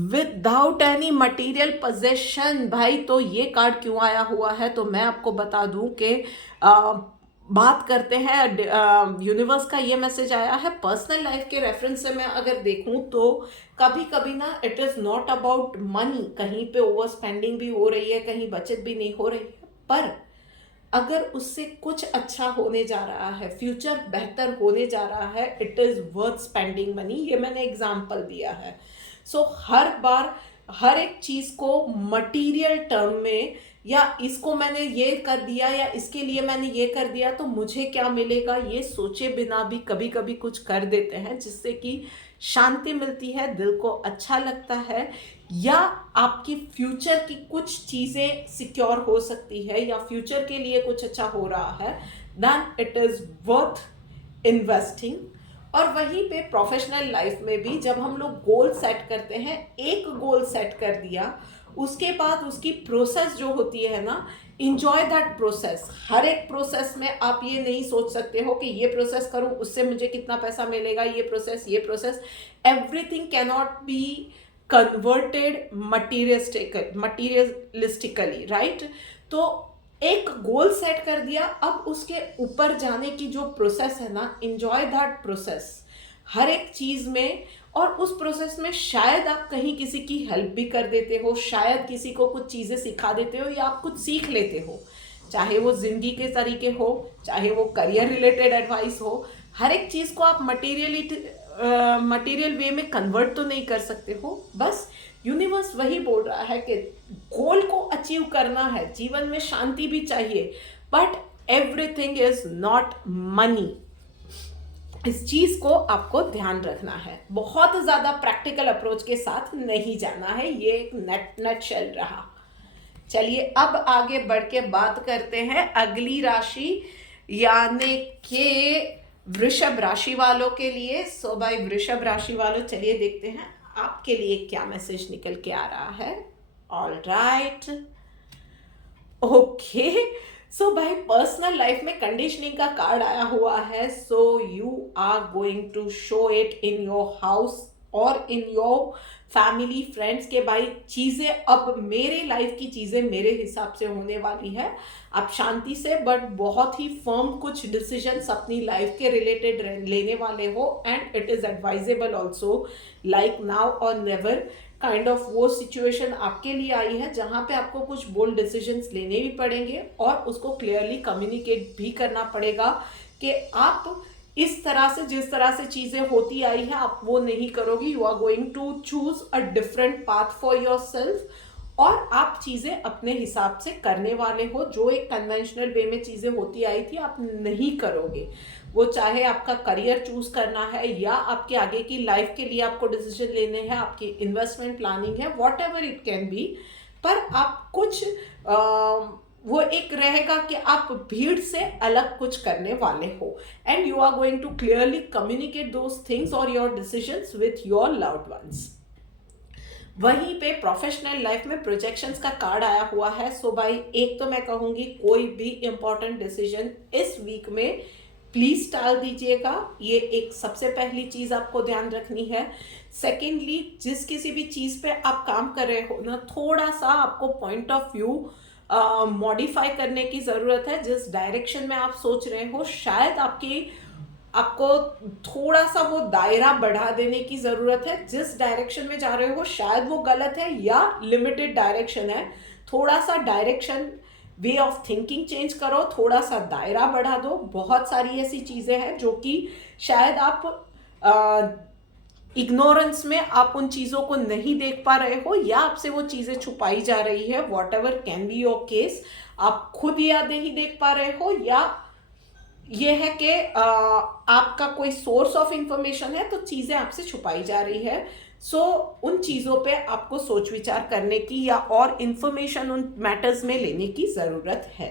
without any material possession. भाई तो ये कार्ड क्यों आया हुआ है, तो मैं आपको बता दूं कि बात करते हैं। यूनिवर्स का ये मैसेज आया है पर्सनल लाइफ के रेफरेंस से। मैं अगर देखूं तो कभी कभी ना it is not about money. कहीं पे ओवर स्पेंडिंग भी हो रही है, कहीं बचत भी नहीं हो रही है, पर अगर उससे कुछ अच्छा होने जा रहा है, फ्यूचर बेहतर होने जा रहा है, it is worth spending money. ये मैंने एग्जाम्पल दिया है। सो हर बार हर एक चीज़ को मटीरियल टर्म में, या इसको मैंने ये कर दिया या इसके लिए मैंने ये कर दिया तो मुझे क्या मिलेगा, ये सोचे बिना भी कभी कभी कुछ कर देते हैं, जिससे कि शांति मिलती है, दिल को अच्छा लगता है, या आपकी फ्यूचर की कुछ चीज़ें सिक्योर हो सकती है, या फ्यूचर के लिए कुछ अच्छा हो रहा है, then it is worth investing. और वहीं पे प्रोफेशनल लाइफ में भी जब हम लोग गोल सेट करते हैं, एक गोल सेट कर दिया, उसके बाद उसकी प्रोसेस जो होती है ना, इंजॉय दैट प्रोसेस। हर एक प्रोसेस में आप ये नहीं सोच सकते हो कि ये प्रोसेस करूँ उससे मुझे कितना पैसा मिलेगा, ये process everything cannot be converted materialistically, right. तो एक गोल सेट कर दिया, अब उसके ऊपर जाने की जो प्रोसेस है ना, इंजॉय दैट प्रोसेस हर एक चीज़ में। और उस प्रोसेस में शायद आप कहीं किसी की हेल्प भी कर देते हो, शायद किसी को कुछ चीज़ें सिखा देते हो, या आप कुछ सीख लेते हो, चाहे वो जिंदगी के तरीके हो, चाहे वो करियर रिलेटेड एडवाइस हो। हर एक चीज़ को आप मटेरियल वे में कन्वर्ट तो नहीं कर सकते हो। बस यूनिवर्स वही बोल रहा है कि गोल को अचीव करना है, जीवन में शांति भी चाहिए, but everything is not money. इस चीज को आपको ध्यान रखना है, बहुत ज्यादा प्रैक्टिकल अप्रोच के साथ नहीं जाना है। ये एक नट शेल रहा। चलिए अब आगे बढ़ के बात करते हैं अगली राशि यानी कि वृषभ राशि वालों के लिए। सो भाई वृषभ राशि वालों, चलिए देखते हैं आपके लिए क्या मैसेज निकल के आ रहा है। All right, okay. सो भाई पर्सनल लाइफ में कंडीशनिंग का कार्ड आया हुआ है। So you are going to show it in your house और इन योर फैमिली फ्रेंड्स के भाई चीज़ें अब मेरे लाइफ की चीज़ें मेरे हिसाब से होने वाली है। आप शांति से बट बहुत ही फर्म कुछ डिसीजंस अपनी लाइफ के रिलेटेड लेने वाले हो, and it is advisable also, like now और नेवर काइंड ऑफ वो सिचुएशन आपके लिए आई है जहाँ पे आपको कुछ बोल्ड डिसीजंस लेने भी पड़ेंगे और उसको क्लियरली कम्युनिकेट भी करना पड़ेगा कि आप इस तरह से, जिस तरह से चीज़ें होती आई हैं, आप वो नहीं करोगी। You are going to choose a different path for yourself, और आप चीज़ें अपने हिसाब से करने वाले हो। जो एक कन्वेंशनल वे में चीज़ें होती आई थी आप नहीं करोगे। वो चाहे आपका करियर चूज करना है, या आपके आगे की लाइफ के लिए आपको डिसीजन लेने हैं, आपकी इन्वेस्टमेंट प्लानिंग है, what ever it can be, पर आप कुछ वो एक रहेगा कि आप भीड़ से अलग कुछ करने वाले हो, and you are going to clearly communicate those things और your decisions with your loved ones. वहीं पे प्रोफेशनल लाइफ में प्रोजेक्शंस का कार्ड आया हुआ है। सो भाई एक तो मैं कहूँगी कोई भी इम्पोर्टेंट डिसीजन इस वीक में प्लीज टाल दीजिएगा। ये एक सबसे पहली चीज आपको ध्यान रखनी है। सेकेंडली, जिस किसी भी चीज पे आप काम कर रहे हो ना, थोड़ा सा आपको पॉइंट ऑफ व्यू मॉडिफाई करने की जरूरत है। जिस डायरेक्शन में आप सोच रहे हो, शायद आपको थोड़ा सा वो दायरा बढ़ा देने की जरूरत है। जिस डायरेक्शन में जा रहे हो शायद वो गलत है या लिमिटेड डायरेक्शन है। थोड़ा सा direction, way of thinking change करो, थोड़ा सा दायरा बढ़ा दो। बहुत सारी ऐसी चीज़ें हैं जो कि शायद आप इग्नोरेंस में आप उन चीज़ों को नहीं देख पा रहे हो, या आपसे वो चीज़ें छुपाई जा रही है। What ever can be your case, आप खुद या नहीं देख पा रहे हो, या ये है कि आपका कोई सोर्स ऑफ इंफॉर्मेशन है तो चीज़ें आपसे छुपाई जा रही है। सो उन चीज़ों पे आपको सोच विचार करने की या और इंफॉर्मेशन उन मैटर्स में लेने की ज़रूरत है।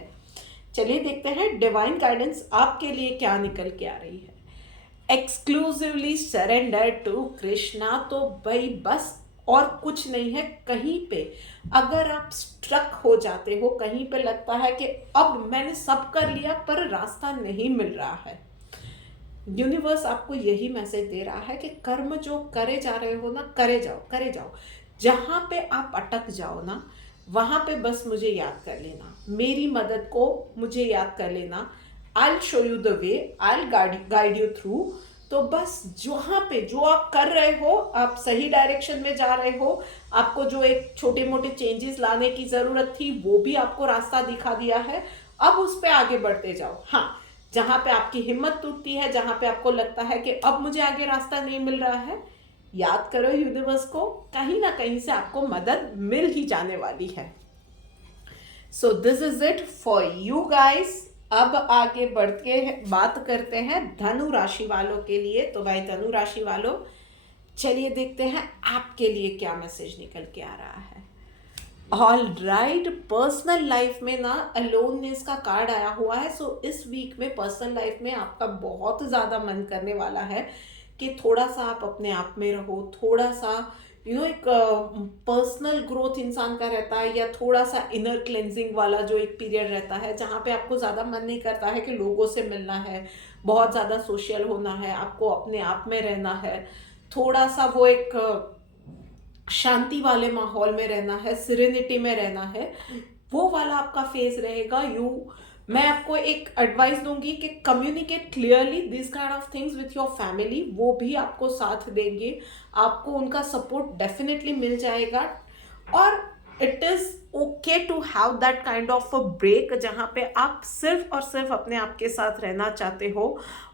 चलिए देखते हैं डिवाइन गाइडेंस आपके लिए क्या निकल के आ रही है। Exclusively surrender to Krishna. तो भाई बस और कुछ नहीं है। कहीं पे अगर आप स्ट्रक हो जाते हो, कहीं पे लगता है कि अब मैंने सब कर लिया पर रास्ता नहीं मिल रहा है, यूनिवर्स आपको यही मैसेज दे रहा है कि कर्म जो करे जा रहे हो ना, करे जाओ। जहाँ पे आप अटक जाओ ना, वहाँ पे बस मुझे याद कर लेना, मेरी मदद को मुझे याद कर लेना। I'll show you the way, I'll guide you through। तो बस जहाँ पे जो आप कर रहे हो, आप सही डायरेक्शन में जा रहे हो। आपको जो एक छोटे मोटे चेंजेस लाने की ज़रूरत थी वो भी आपको रास्ता दिखा दिया है, अब उस पे आगे बढ़ते जाओ। हाँ, जहाँ पे आपकी हिम्मत टूटती है, जहाँ पे आपको लगता है कि अब मुझे आगे रास्ता नहीं मिल रहा है, याद करो यूनिवर्स को, कहीं ना कहीं से आपको मदद मिल ही जाने वाली है। So this is it for you guys. अब आगे बढ़ के बात करते हैं धनु राशि वालों के लिए। तो भाई धनु राशि वालों, चलिए देखते हैं आपके लिए क्या मैसेज निकल के आ रहा है। ऑल राइट, पर्सनल लाइफ में ना अलोननेस का कार्ड आया हुआ है। सो इस वीक में पर्सनल लाइफ में आपका बहुत ज़्यादा मन करने वाला है कि थोड़ा सा आप अपने आप में रहो, थोड़ा सा एक पर्सनल ग्रोथ इंसान का रहता है, या थोड़ा सा इनर क्लेंजिंग वाला जो एक पीरियड रहता है जहाँ पे आपको ज़्यादा मन नहीं करता है कि लोगों से मिलना है, बहुत ज़्यादा सोशल होना है, आपको अपने आप में रहना है, थोड़ा सा वो एक शांति वाले माहौल में रहना है, सिरेनिटी में रहना है, वो वाला आपका फेज रहेगा। मैं आपको एक एडवाइस दूंगी कि communicate clearly this kind of things with your family, वो भी आपको साथ देंगे, आपको उनका सपोर्ट डेफिनेटली मिल जाएगा। और it is okay to have that kind of a break जहाँ पे आप सिर्फ और सिर्फ अपने आप के साथ रहना चाहते हो।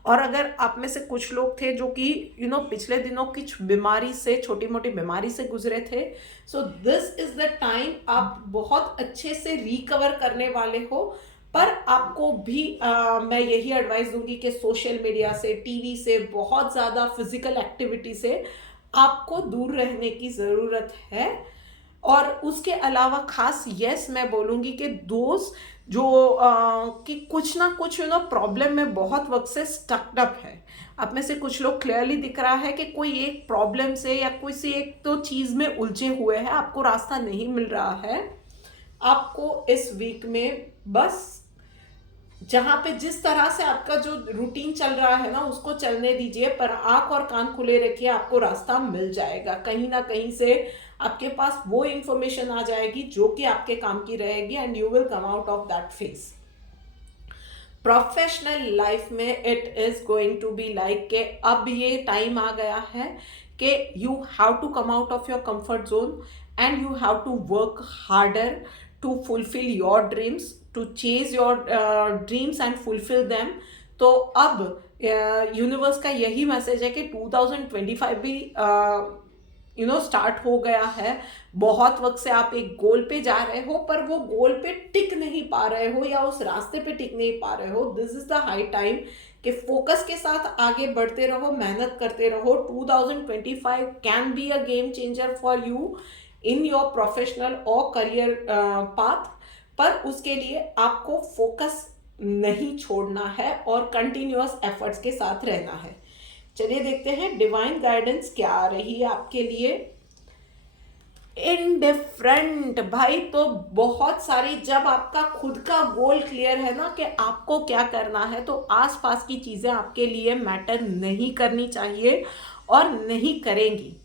और अगर आप में से कुछ लोग थे जो कि पिछले दिनों कुछ बीमारी से, छोटी मोटी बीमारी से गुजरे थे, सो दिस इज द टाइम आप बहुत अच्छे से रिकवर करने वाले हो। पर आपको भी मैं यही एडवाइस दूंगी कि सोशल मीडिया से, टीवी से, बहुत ज़्यादा फिजिकल एक्टिविटी से आपको दूर रहने की ज़रूरत है। और उसके अलावा खास मैं बोलूँगी कि दोस्त जो कि कुछ ना कुछ प्रॉब्लम में बहुत वक्त से स्टक्ड अप है, आप में से कुछ लोग क्लियरली दिख रहा है कि कोई एक प्रॉब्लम से या किसी एक तो चीज़ में उलझे हुए हैं, आपको रास्ता नहीं मिल रहा है। आपको इस वीक में बस जहाँ पे जिस तरह से आपका जो रूटीन चल रहा है ना उसको चलने दीजिए, पर आंख और कान खुले रखिए, आपको रास्ता मिल जाएगा। कहीं ना कहीं से आपके पास वो इंफॉर्मेशन आ जाएगी जो कि आपके काम की रहेगी, and you will come out of that phase. Professional life में it is going to be like के अब ये टाइम आ गया है कि you have to come out of your comfort zone and you have to work harder to fulfil your dreams, to chase your dreams and fulfil them. तो अब universe का यही मैसेज है कि 2025 भी स्टार्ट हो गया है। बहुत वक्त से आप एक गोल पे जा रहे हो पर वो गोल पे टिक नहीं पा रहे हो, या उस रास्ते पे टिक नहीं पा रहे हो। This is the high time कि फोकस के साथ आगे बढ़ते रहो, मेहनत करते रहो। 2025 can be a game changer for you in your professional और करियर पाथ, पर उसके लिए आपको फोकस नहीं छोड़ना है और कंटिन्यूअस एफर्ट्स के साथ रहना है। चलिए देखते हैं डिवाइन गाइडेंस क्या आ रही है आपके लिए। इनडिफरेंट भाई, तो बहुत सारी, जब आपका खुद का गोल क्लियर है ना कि आपको क्या करना है, तो आसपास की चीजें आपके लिए मैटर नहीं करनी चाहिए और नहीं करेंगी।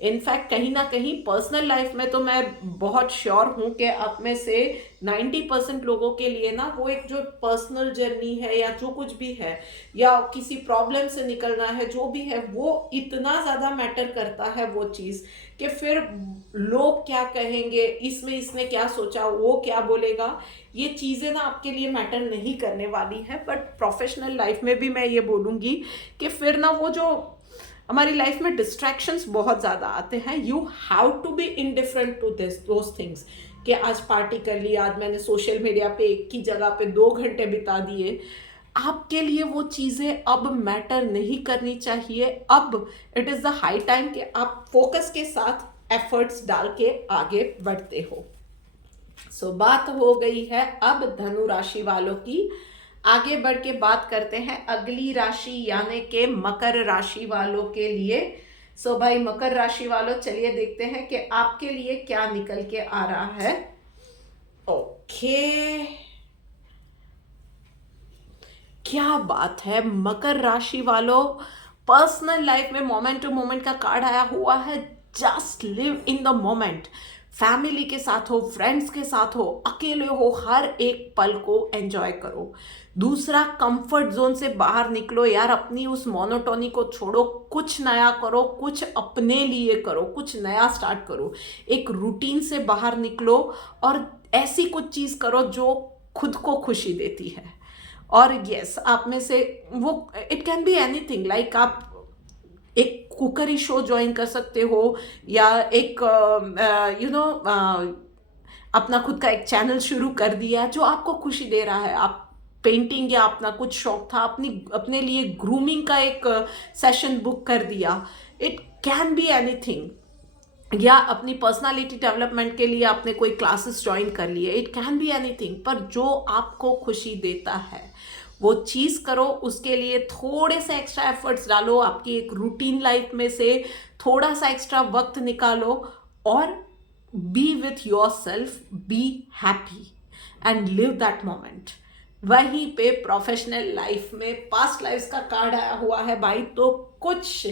इनफैक्ट कहीं ना कहीं पर्सनल लाइफ में तो मैं बहुत श्योर हूँ कि आप में से 90% लोगों के लिए ना वो एक जो पर्सनल जर्नी है या जो कुछ भी है, या किसी प्रॉब्लम से निकलना है, जो भी है, वो इतना ज़्यादा मैटर करता है वो चीज़ कि फिर लोग क्या कहेंगे, इसमें इसने क्या सोचा, वो क्या बोलेगा, ये चीज़ें ना आपके लिए मैटर नहीं करने वाली है। बट प्रोफेशनल लाइफ में भी मैं ये बोलूँगी कि फिर ना वो जो हमारी लाइफ में डिस्ट्रैक्शंस बहुत ज़्यादा आते हैं, you have to be indifferent to this those things कि आज पार्टी कर ली, आज मैंने सोशल मीडिया पे एक ही जगह पे 2 घंटे बिता दिए। आपके लिए वो चीज़ें अब मैटर नहीं करनी चाहिए। अब it is the high time कि आप फोकस के साथ एफर्ट्स डाल के आगे बढ़ते हो। सो बात हो गई है अब धनु राशि वालों की। आगे बढ़ के बात करते हैं अगली राशि यानी के मकर राशि वालों के लिए। सो भाई मकर राशि वालों, चलिए देखते हैं कि आपके लिए क्या निकल के आ रहा है। ओके, क्या बात है मकर राशि वालों, पर्सनल लाइफ में मोमेंट टू मोमेंट का कार्ड आया हुआ है। Just live in the moment. Family के साथ हो, फ्रेंड्स के साथ हो, अकेले हो, हर एक पल को एंजॉय करो। दूसरा, कंफर्ट जोन से बाहर निकलो यार, अपनी उस मोनोटोनी को छोड़ो, कुछ नया करो, कुछ अपने लिए करो, कुछ नया स्टार्ट करो। एक रूटीन से बाहर निकलो और ऐसी कुछ चीज़ करो जो खुद को खुशी देती है। और यस, आप में से वो, it can be anything, like आप एक कुकरी शो ज्वाइन कर सकते हो, या एक अपना खुद का एक चैनल शुरू कर दिया जो आपको खुशी दे रहा है। आप पेंटिंग या अपना कुछ शौक था, अपने लिए ग्रूमिंग का एक सेशन बुक कर दिया। It can be anything. या अपनी पर्सनालिटी डेवलपमेंट के लिए आपने कोई क्लासेस ज्वाइन कर लिए। इट कैन बी एनीथिंग, पर जो आपको खुशी देता है वो चीज़ करो। उसके लिए थोड़े से एक्स्ट्रा एफर्ट्स डालो, आपकी एक रूटीन लाइफ में से थोड़ा सा एक्स्ट्रा वक्त निकालो और B with your self, be happy and live that moment. वहीं पे प्रोफेशनल लाइफ में पास्ट लाइफ्स का कार्ड आया हुआ है भाई, तो कुछ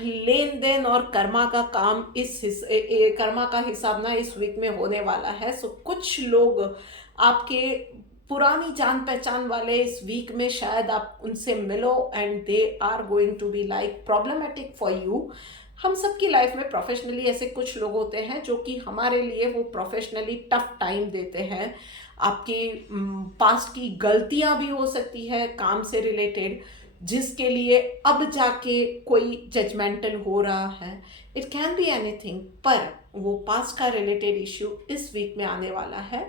लेन देन और कर्मा का काम कर्मा का हिसाब ना इस वीक में होने वाला है। सो कुछ लोग आपके पुरानी जान पहचान वाले इस वीक में शायद आप उनसे मिलो and they are going to be like problematic for you. हम सबकी लाइफ में प्रोफेशनली ऐसे कुछ लोग होते हैं जो कि हमारे लिए वो प्रोफेशनली टफ टाइम देते हैं। आपकी पास्ट की गलतियां भी हो सकती है काम से रिलेटेड, जिसके लिए अब जाके कोई जजमेंटल हो रहा है। इट कैन बी एनीथिंग, पर वो पास्ट का रिलेटेड इश्यू इस वीक में आने वाला है।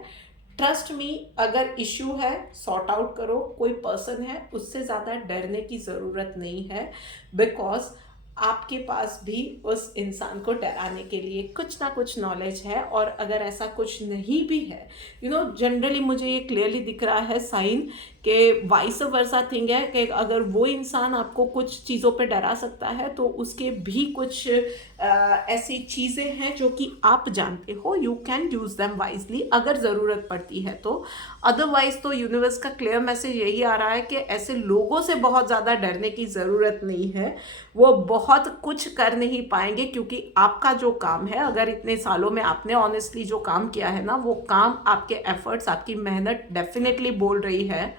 ट्रस्ट मी, अगर इश्यू है सॉर्ट आउट करो। कोई पर्सन है, उससे ज़्यादा डरने की ज़रूरत नहीं है, बिकॉज आपके पास भी उस इंसान को डराने के लिए कुछ ना कुछ नॉलेज है। और अगर ऐसा कुछ नहीं भी है, जनरली मुझे ये क्लियरली दिख रहा है साइन कि वाइस वर्सा थिंग है कि अगर वो इंसान आपको कुछ चीज़ों पे डरा सकता है तो उसके भी कुछ ऐसी चीज़ें हैं जो कि आप जानते हो। You can use them wisely अगर ज़रूरत पड़ती है तो। अदरवाइज तो यूनिवर्स का क्लियर मैसेज यही आ रहा है कि ऐसे लोगों से बहुत ज़्यादा डरने की ज़रूरत नहीं है। वो बहुत कुछ कर नहीं पाएंगे, क्योंकि आपका जो काम है, अगर इतने सालों में आपने ऑनेस्टली जो काम किया है ना, वो काम, आपके एफर्ट्स, आपकी मेहनत डेफिनेटली बोल रही है।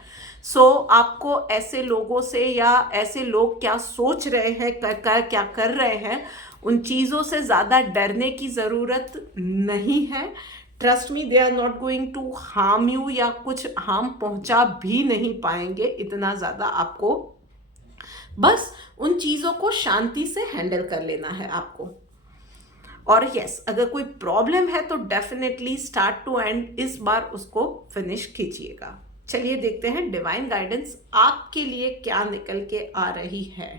सो आपको ऐसे लोगों से, या ऐसे लोग क्या सोच रहे हैं, क्या कर रहे हैं, उन चीज़ों से ज़्यादा डरने की ज़रूरत नहीं है। Trust me, they are not going to harm you, या कुछ हार्म पहुंचा भी नहीं पाएंगे इतना ज़्यादा। आपको बस उन चीज़ों को शांति से हैंडल कर लेना है आपको। और यस, अगर कोई प्रॉब्लम है तो डेफिनेटली स्टार्ट टू एंड इस बार उसको फिनिश कीजिएगा। चलिए देखते हैं डिवाइन गाइडेंस आपके लिए क्या निकल के आ रही है।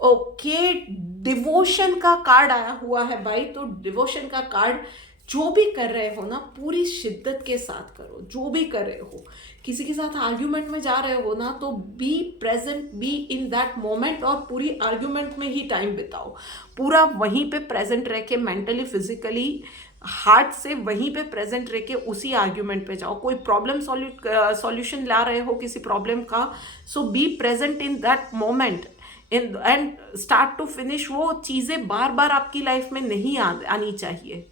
ओके, डिवोशन का कार्ड आया हुआ है भाई। तो डिवोशन का कार्ड, जो भी कर रहे हो ना, पूरी शिद्दत के साथ करो। जो भी कर रहे हो, किसी के साथ आर्ग्यूमेंट में जा रहे हो ना, तो be present, be in that moment, और पूरी आर्ग्यूमेंट में ही टाइम बिताओ। पूरा वहीं पे प्रेजेंट रह के, मेंटली, फिजिकली, हार्ट से वहीं पे प्रेजेंट रह के उसी आर्ग्यूमेंट पे जाओ। कोई प्रॉब्लम सॉल्यूशन ला रहे हो किसी प्रॉब्लम का, so be present in that moment and start to finish. वो चीज़ें बार बार आपकी लाइफ में नहीं आनी चाहिए।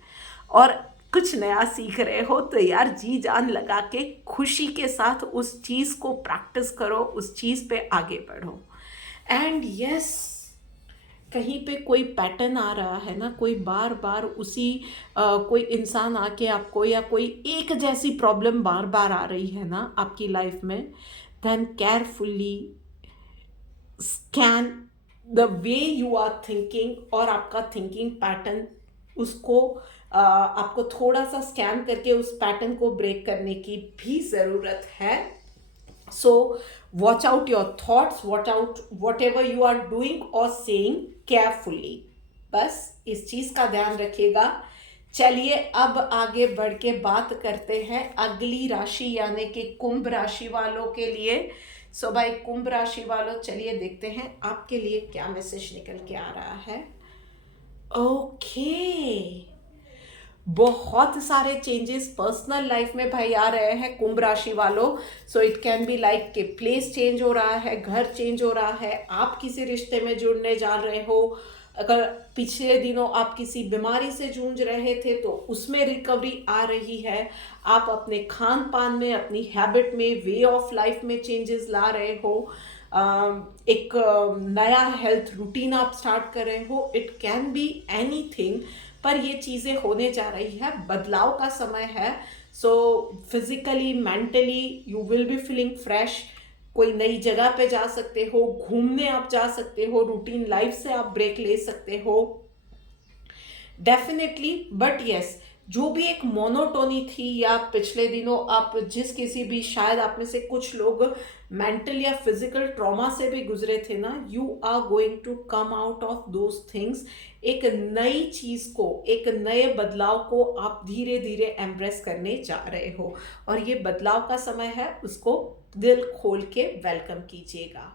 और कुछ नया सीख रहे हो तो यार जी जान लगा के खुशी के साथ उस चीज़ को प्रैक्टिस करो, उस चीज़ पे आगे बढ़ो। एंड यस, कहीं पे कोई पैटर्न आ रहा है ना, कोई बार बार उसी कोई इंसान आके आपको, या कोई एक जैसी प्रॉब्लम बार बार आ रही है ना आपकी लाइफ में, then carefully scan the way you are thinking, और आपका थिंकिंग पैटर्न, उसको आपको थोड़ा सा स्कैन करके उस पैटर्न को ब्रेक करने की भी ज़रूरत है। So watch out your thoughts, watch out whatever you are doing और सेइंग केयरफुली। बस इस चीज़ का ध्यान रखिएगा। चलिए अब आगे बढ़ के बात करते हैं अगली राशि, यानी कि कुंभ राशि वालों के लिए। सो भाई कुंभ राशि वालों, चलिए देखते हैं आपके लिए क्या मैसेज निकल के आ रहा है। ओके, बहुत सारे चेंजेस पर्सनल लाइफ में भाई आ रहे हैं कुंभ राशि वालों। So it can be like कि प्लेस चेंज हो रहा है, घर चेंज हो रहा है, आप किसी रिश्ते में जुड़ने जा रहे हो। अगर पिछले दिनों आप किसी बीमारी से जूझ रहे थे तो उसमें रिकवरी आ रही है। आप अपने खान पान में, अपनी हैबिट में, वे ऑफ लाइफ में चेंजेस ला रहे हो। एक नया हेल्थ रूटीन आप स्टार्ट कर रहे हो। इट कैन बी एनीथिंग, पर ये चीज़ें होने जा रही है, बदलाव का समय है। So physically mentally you will be feeling fresh. कोई नई जगह पे जा सकते हो, घूमने आप जा सकते हो, रूटीन लाइफ से आप ब्रेक ले सकते हो डेफिनेटली। बट यस, जो भी एक मोनोटोनी थी, या पिछले दिनों आप जिस किसी भी, शायद आप में से कुछ लोग मेंटल या फिजिकल ट्रॉमा से भी गुजरे थे ना, you are going to come out of those things. एक नई चीज को, एक नए बदलाव को आप धीरे धीरे एम्ब्रेस करने जा रहे हो, और ये बदलाव का समय है, उसको दिल खोल के वेलकम कीजिएगा।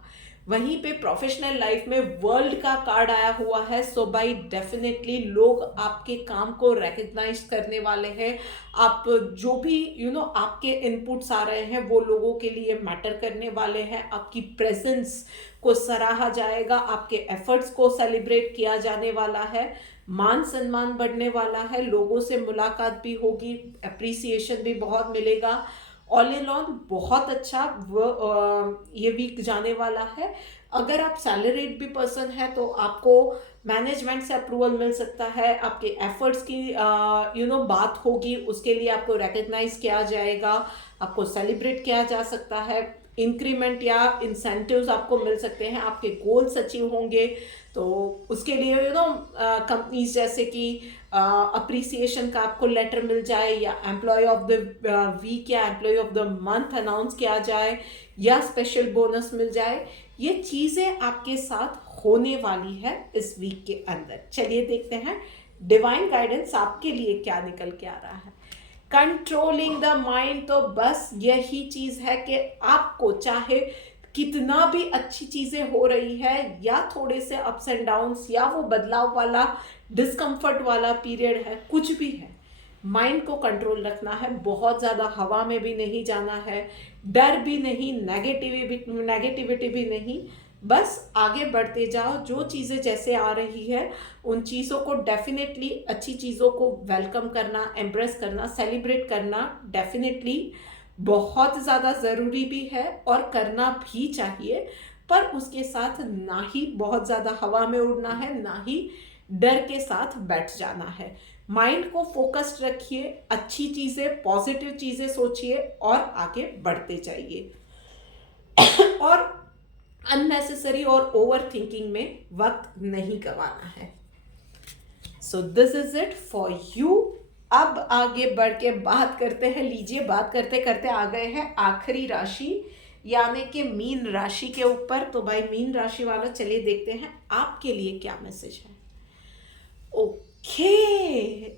वहीं पे प्रोफेशनल लाइफ में वर्ल्ड का कार्ड आया हुआ है। सो बाई डेफिनेटली लोग आपके काम को रिकग्नाइज करने वाले हैं। आप जो भी आपके इनपुट्स आ रहे हैं वो लोगों के लिए मैटर करने वाले हैं। आपकी प्रेजेंस को सराहा जाएगा, आपके एफर्ट्स को सेलिब्रेट किया जाने वाला है, मान सम्मान बढ़ने वाला है, लोगों से मुलाकात भी होगी, अप्रिसिएशन भी बहुत मिलेगा। ऑल इन ऑल बहुत अच्छा ये वीक जाने वाला है। अगर आप सैलरीड भी पर्सन है तो आपको मैनेजमेंट से अप्रूवल मिल सकता है, आपके एफर्ट्स की बात होगी, उसके लिए आपको रिकग्नाइज किया जाएगा, आपको सेलिब्रेट किया जा सकता है, इंक्रीमेंट या इंसेंटिव्स आपको मिल सकते हैं, आपके गोल्स अचीव होंगे। तो उसके लिए कंपनीज जैसे कि अप्रिसिएशन का आपको लेटर मिल जाए, या एम्प्लॉय ऑफ द वीक या employee of the month announce किया जाए, या स्पेशल बोनस मिल जाए। ये चीज़ें आपके साथ होने वाली है इस वीक के अंदर। चलिए देखते हैं डिवाइन गाइडेंस आपके लिए क्या निकल के आ रहा है। कंट्रोलिंग द माइंड, तो बस यही चीज़ है कि आपको चाहे कितना भी अच्छी चीज़ें हो रही है, या थोड़े से अप्स एंड डाउन्स, या वो बदलाव वाला डिस्कम्फर्ट वाला पीरियड है, कुछ भी है, माइंड को कंट्रोल रखना है। बहुत ज़्यादा हवा में भी नहीं जाना है, डर भी नहीं, नेगेटिविटी भी नहीं, बस आगे बढ़ते जाओ। जो चीज़ें जैसे आ रही है उन चीज़ों को डेफिनेटली, अच्छी चीज़ों को वेलकम करना, एम्ब्रेस करना, सेलिब्रेट करना डेफिनेटली बहुत ज़्यादा ज़रूरी भी है, और करना भी चाहिए। पर उसके साथ ना ही बहुत ज़्यादा हवा में उड़ना है, ना ही डर के साथ बैठ जाना है। माइंड को फोकस्ड रखिए, अच्छी चीज़ें, पॉजिटिव चीज़ें सोचिए और आगे बढ़ते जाइए, और अननेसेसरी और ओवर थिंकिंग में वक्त नहीं गंवाना है। So this is it for you. अब आगे बढ़ के बात करते हैं, लीजिए बात करते करते आ गए हैं आखिरी राशि यानी कि मीन राशि के ऊपर। तो भाई मीन राशि वालों, चलिए देखते हैं आपके लिए क्या मैसेज है। ओके,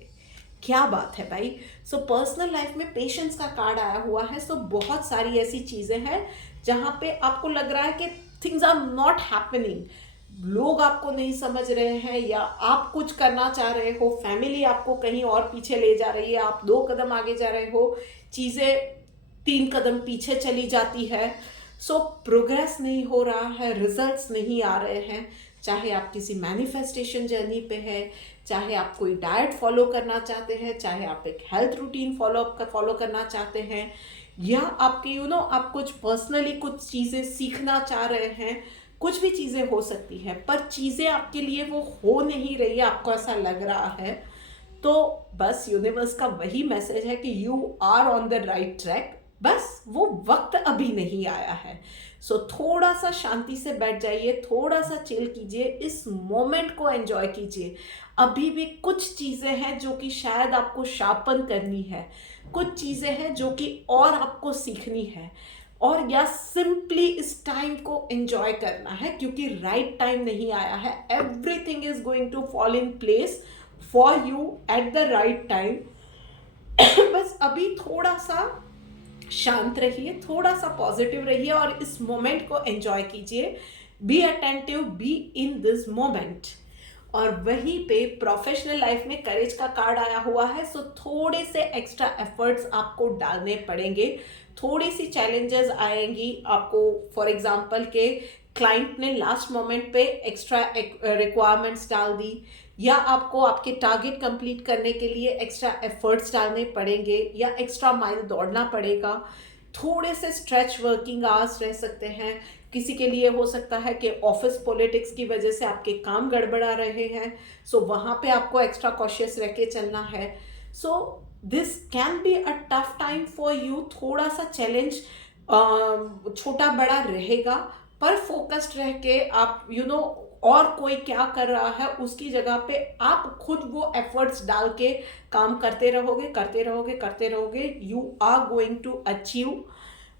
क्या बात है भाई। सो पर्सनल लाइफ में पेशेंस का कार्ड आया हुआ है। सो बहुत सारी ऐसी चीज़ें हैं जहाँ पे आपको लग रहा है कि थिंग्स आर नॉट हैपनिंग, लोग आपको नहीं समझ रहे हैं, या आप कुछ करना चाह रहे हो, फैमिली आपको कहीं और पीछे ले जा रही है, आप 2 कदम आगे जा रहे हो, चीज़ें 3 कदम पीछे चली जाती है। सो प्रोग्रेस नहीं हो रहा है, रिजल्ट्स नहीं आ रहे हैं। चाहे आप किसी मैनिफेस्टेशन जर्नी पे है, चाहे आप कोई डाइट फॉलो करना चाहते हैं, चाहे आप एक हेल्थ रूटीन फॉलो करना चाहते हैं, या आपके आप कुछ पर्सनली कुछ चीज़ें सीखना चाह रहे हैं, कुछ भी चीज़ें हो सकती हैं, पर चीज़ें आपके लिए वो हो नहीं रही है, आपको ऐसा लग रहा है। तो बस यूनिवर्स का वही मैसेज है कि you are on the right track, बस वो वक्त अभी नहीं आया है। सो थोड़ा सा शांति से बैठ जाइए, थोड़ा सा चिल कीजिए, इस मोमेंट को एंजॉय कीजिए। अभी भी कुछ चीज़ें हैं जो कि शायद आपको शार्पन करनी है, कुछ चीज़ें हैं जो कि और आपको सीखनी है, और या सिंपली इस टाइम को एंजॉय करना है, क्योंकि राइट टाइम नहीं आया है। Everything is going to fall in place for you at the right time. बस अभी थोड़ा सा शांत रहिए, थोड़ा सा पॉजिटिव रहिए, और इस मोमेंट को एंजॉय कीजिए। Be attentive, be in this moment. और वहीं पे प्रोफेशनल लाइफ में करेज का कार्ड आया हुआ है। सो थोड़े से एक्स्ट्रा एफर्ट्स आपको डालने पड़ेंगे, थोड़ी सी चैलेंजेस आएंगी आपको। फॉर एग्जांपल के क्लाइंट ने लास्ट मोमेंट पे एक्स्ट्रा रिक्वायरमेंट्स डाल दी, या आपको आपके टारगेट कंप्लीट करने के लिए एक्स्ट्रा एफर्ट्स डालने पड़ेंगे, या एक्स्ट्रा माइल दौड़ना पड़ेगा। थोड़े से स्ट्रेच वर्किंग आवर्स रह सकते हैं, किसी के लिए हो सकता है कि ऑफिस पॉलिटिक्स की वजह से आपके काम गड़बड़ा रहे हैं, सो वहाँ पे आपको एक्स्ट्रा कॉशियस रह के चलना है। So this can be a tough time for you, थोड़ा सा चैलेंज छोटा बड़ा रहेगा, पर फोकस्ड रह के आप और कोई क्या कर रहा है उसकी जगह पे आप खुद वो एफर्ट्स डाल के काम करते रहोगे, करते रहोगे, करते रहोगे, you are going to achieve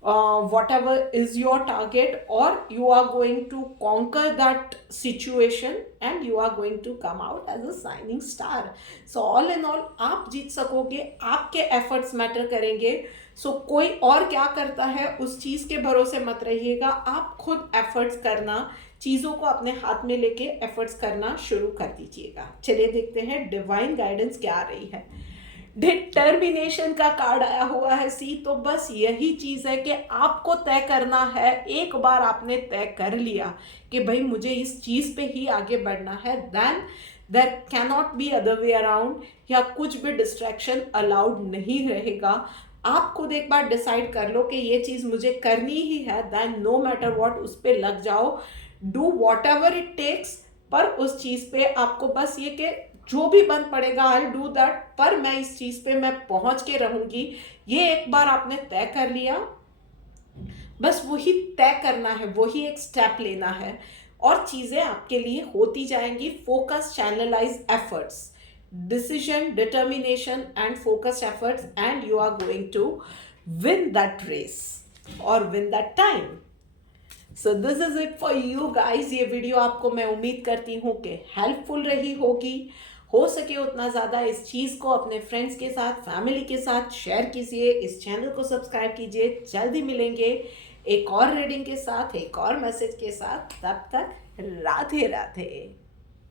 whatever is your target, or you are going to conquer that situation and you are going to come out as a shining star. So all in all आप जीत सकोगे, आपके efforts matter करेंगे। so कोई और क्या करता है उस चीज़ के भरोसे मत रहिएगा, आप खुद efforts करना, चीज़ों को अपने हाथ में लेके efforts करना शुरू कर दीजिएगा। चलिए देखते हैं डिवाइन गाइडेंस क्या आ रही है। डिटर्मिनेशन का कार्ड आया हुआ है सी, तो बस यही चीज है कि आपको तय करना है। एक बार आपने तय कर लिया कि भाई मुझे इस चीज पे ही आगे बढ़ना है, then there cannot be other way around, या कुछ भी डिस्ट्रैक्शन अलाउड नहीं रहेगा। आप खुद एक बार डिसाइड कर लो कि ये चीज मुझे करनी ही है, देन नो मैटर व्हाट उस पे लग जाओ, do whatever it takes. पर उस चीज पे आपको बस ये कि जो भी बन पड़ेगा आई डू दैट, पर मैं इस चीज पे मैं पहुंच के रहूंगी। ये एक बार आपने तय कर लिया, बस वही तय करना है, वही एक स्टेप लेना है और चीजें आपके लिए होती जाएंगी। Focus, channelize efforts, decision, determination and focused efforts, and you are going to win that race or win that time. So this is it for you guys. ये वीडियो आपको मैं उम्मीद करती हूँ कि हेल्पफुल रही होगी। हो सके उतना ज़्यादा इस चीज़ को अपने फ्रेंड्स के साथ, फैमिली के साथ शेयर कीजिए। इस चैनल को सब्सक्राइब कीजिए। जल्दी मिलेंगे एक और रीडिंग के साथ, एक और मैसेज के साथ। तब तक राधे राधे।